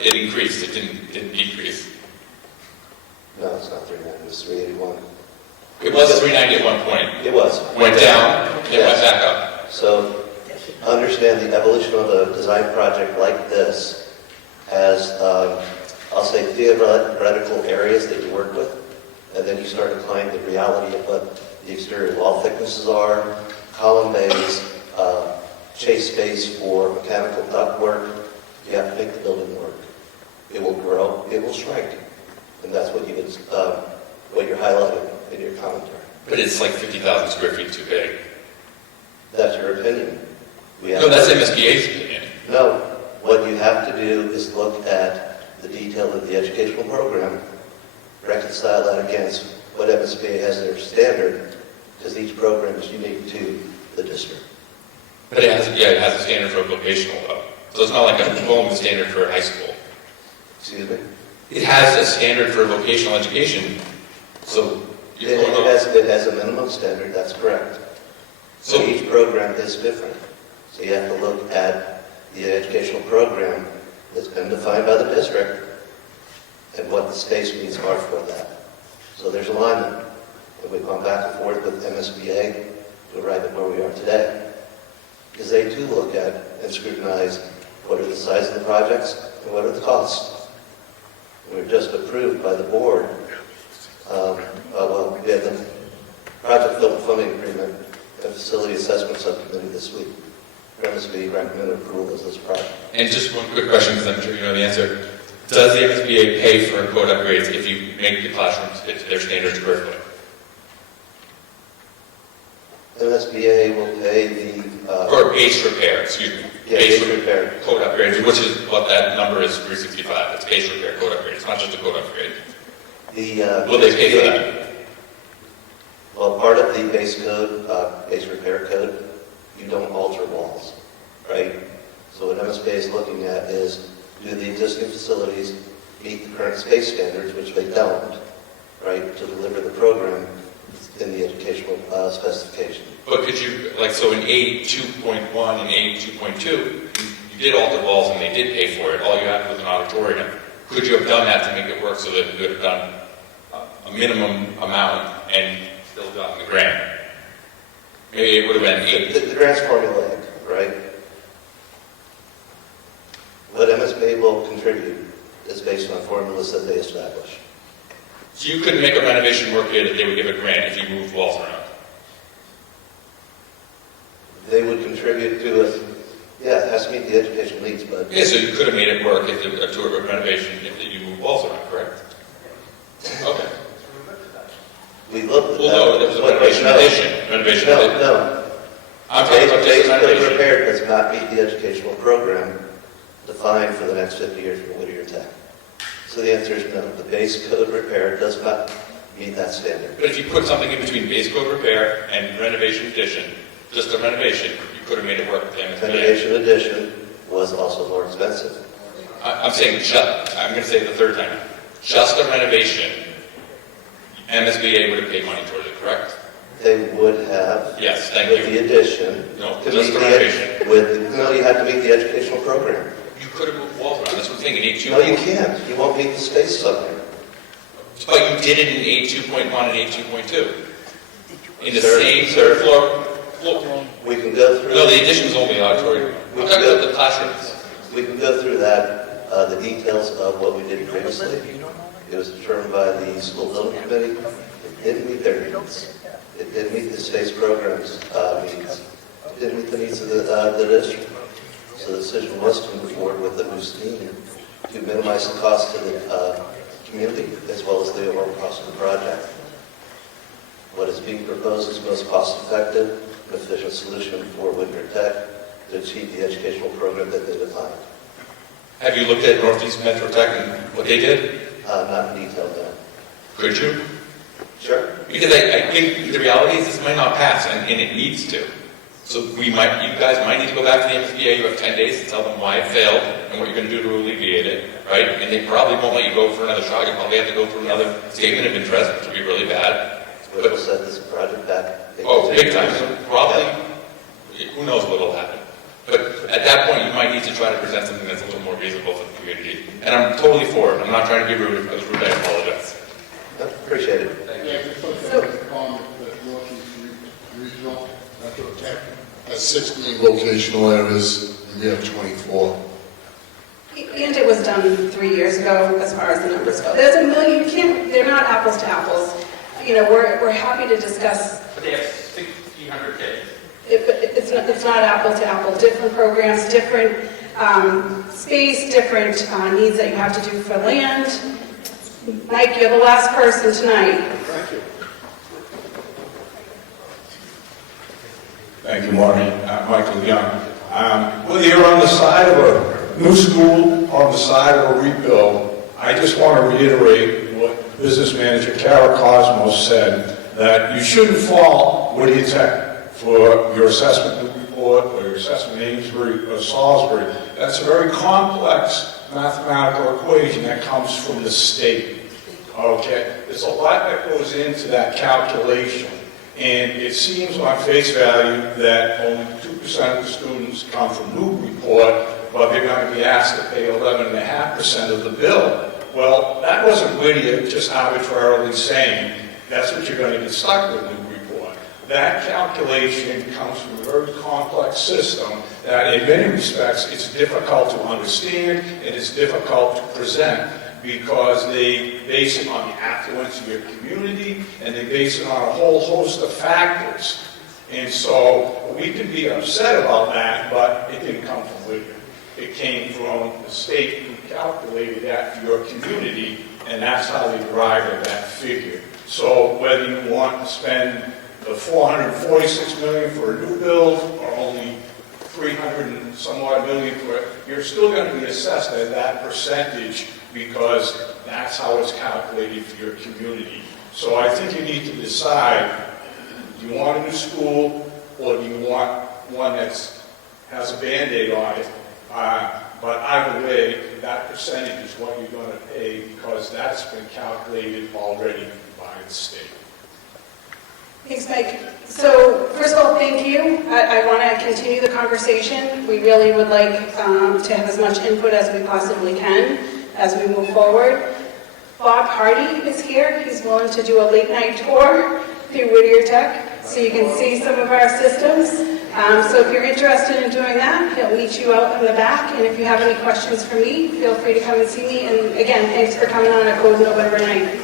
it increased. It didn't decrease. No, it's not 390, it was 381. It was 390 at one point. It was. Went down, it went back up. So understand the evolution of a design project like this as, I'll say, theoretical areas that you work with, and then you start applying the reality of what the exterior wall thicknesses are, column bays, chase space for mechanical ductwork. You have to make the building work. It will grow, it will shrink, and that's what you're highlighting in your commentary. But it's like 50,000 square feet too big. That's your opinion. No, that's MSBA's opinion. No, what you have to do is look at the detail of the educational program, reconcile that against what MSBA has their standard, because each program is unique to the district. But it has a standard for vocational though. So it's not like I'm following the standard for high school. Excuse me? It has a standard for vocational education. So It has a minimum standard, that's correct. So each program is different. So you have to look at the educational program that's been defined by the district and what the space needs are for that. So there's alignment. And we've gone back and forth with MSBA to arrive at where we are today. Because they too look at and scrutinize what are the size of the projects and what are the costs. And we're just approved by the board. We had the project funding agreement and facility assessment subcommittee this week. MSBA recommended approval of this project. And just one quick question, because I'm sure you know the answer. Does the MSBA pay for code upgrades if you make the classrooms to their standard square foot? MSBA will pay the... or base repair, excuse me. Yeah, base repair. Code upgrades, which is what that number is, 365. It's base repair code upgrade. It's not just a code upgrade. Will they pay for that? Well, part of the base code, base repair code, you don't alter walls, right? So what MSBA is looking at is, do the existing facilities meet the current space standards, which they don't, right, to deliver the program in the educational specification. But could you, so in A 2.1 and A 2.2, you did alter walls and they did pay for it. All you had was an auditorium. Could you have done that to make it work so that you could have done a minimum amount and still gotten the grant? Maybe it would have been 8. The grant's formulaic, right? What MSBA will contribute is based on formulas that they establish. So you couldn't make a renovation work here that they would give a grant if you moved walls around? They would contribute to it. Yeah, it has to meet the educational needs, but... Yeah, so you could have made it work if to a renovation if you moved walls around, correct? Okay. We looked at that. Well, no, there was a renovation addition. Renovation addition. No. I'm talking about just Base renovation. code repair does not meet the educational program defined for the next 50 years for Whittier Tech? So the answer is no. The base code repair does not meet that standard. But if you put something in between base code repair and renovation addition, just a renovation, you could have made it work with the MSBA. Renovation addition was also more expensive. I'm saying I'm going to say it the third time. Just a renovation, MSBA would have paid money towards it, correct? They would have. Yes, thank with you. the addition. No, to just meet the renovation. No, you have to meet the educational program. You could have moved walls around. That's what I'm saying, in A2. No, you can't. You won't meet the space somewhere. But you did it in A2.1 and A2.2. In the same third floor. We can go through. No, the addition is only auditorium. I'm talking about the classrooms. We can go through that, the details of what we did previously. It was determined by the school building committee. It didn't meet their needs. It didn't meet the space program's needs. It didn't meet the needs of the district. So the decision was to move forward with a new scheme to minimize the cost to the community as well as the overall cost of the project. What is being proposed is the most cost-effective and efficient solution for Whittier Tech to achieve the educational program that they defined. Have you looked at Northeast Metro Tech and what they did? Not in detail, no. Could you? Sure. Because I think the reality is this might not pass, and it needs to. So you guys might need to go back to the MSBA. You have 10 days to tell them why it failed and what you're going to do to alleviate it, right? And they probably won't let you go for another shot. You'll probably have to go through another statement of interest, which would be really bad. But we'll set this project back. Big time. So probably, who knows what will happen. But at that point, you might need to try to present something that's a little more reasonable for the community. And I'm totally for it. I'm not trying to be rude. If I was rude, I apologize. Appreciate it. Yeah, just put that as a comment that Northeast Regional Metro Tech has 16 vocational areas, and we have 24. And it was done 3 years ago, as far as the numbers go. There's a million, they're not apples to apples. You know, we're happy to discuss. But they have 1,600 kids. It's not apple to apple. Different programs, different space, different needs that you have to do for land. Mike, you're the last person tonight. Thank you. Thank you, Marty. Michael Young. Whether you're on the side of a new school or on the side of a rebuild, I just want to reiterate what business manager Kara Cosmos said, that you shouldn't fault Whittier Tech for your assessment report or your assessment Amesbury or Salisbury. That's a very complex mathematical equation that comes from the state. Okay? There's a lot that goes into that calculation. And it seems on face value that only 2% of the students come from Newburyport, but they're going to be asked to pay 11.5% of the bill. Well, that wasn't Whittier just arbitrarily saying that's what you're going to get stuck with Newburyport. That calculation comes from a very complex system that in many respects it's difficult to understand and it's difficult to present, because they base it on the affluence of your community, and they base it on a whole host of factors. And so we can be upset about that, but it didn't come from Whittier. It came from the state who calculated that for your community, and that's how they arrived at that figure. So whether you want to spend the $446 million for a new build, or only 300 and some odd million for it, you're still going to be assessed at that percentage, because that's how it's calculated for your community. So I think you need to decide, do you want a new school, or do you want one that has a Band-Aid on it? But either way, that percentage is what you're going to pay, because that's been calculated already by the state. Thanks, Mike. So, first of all, thank you. I want to continue the conversation. We really would like to have as much input as we possibly can as we move forward. Bob Hardy is here. He's willing to do a late night tour through Whittier Tech, so you can see some of our systems. So if you're interested in doing that, he'll meet you out in the back. And if you have any questions for me, feel free to come and see me. And again, thanks for coming on a cold November night.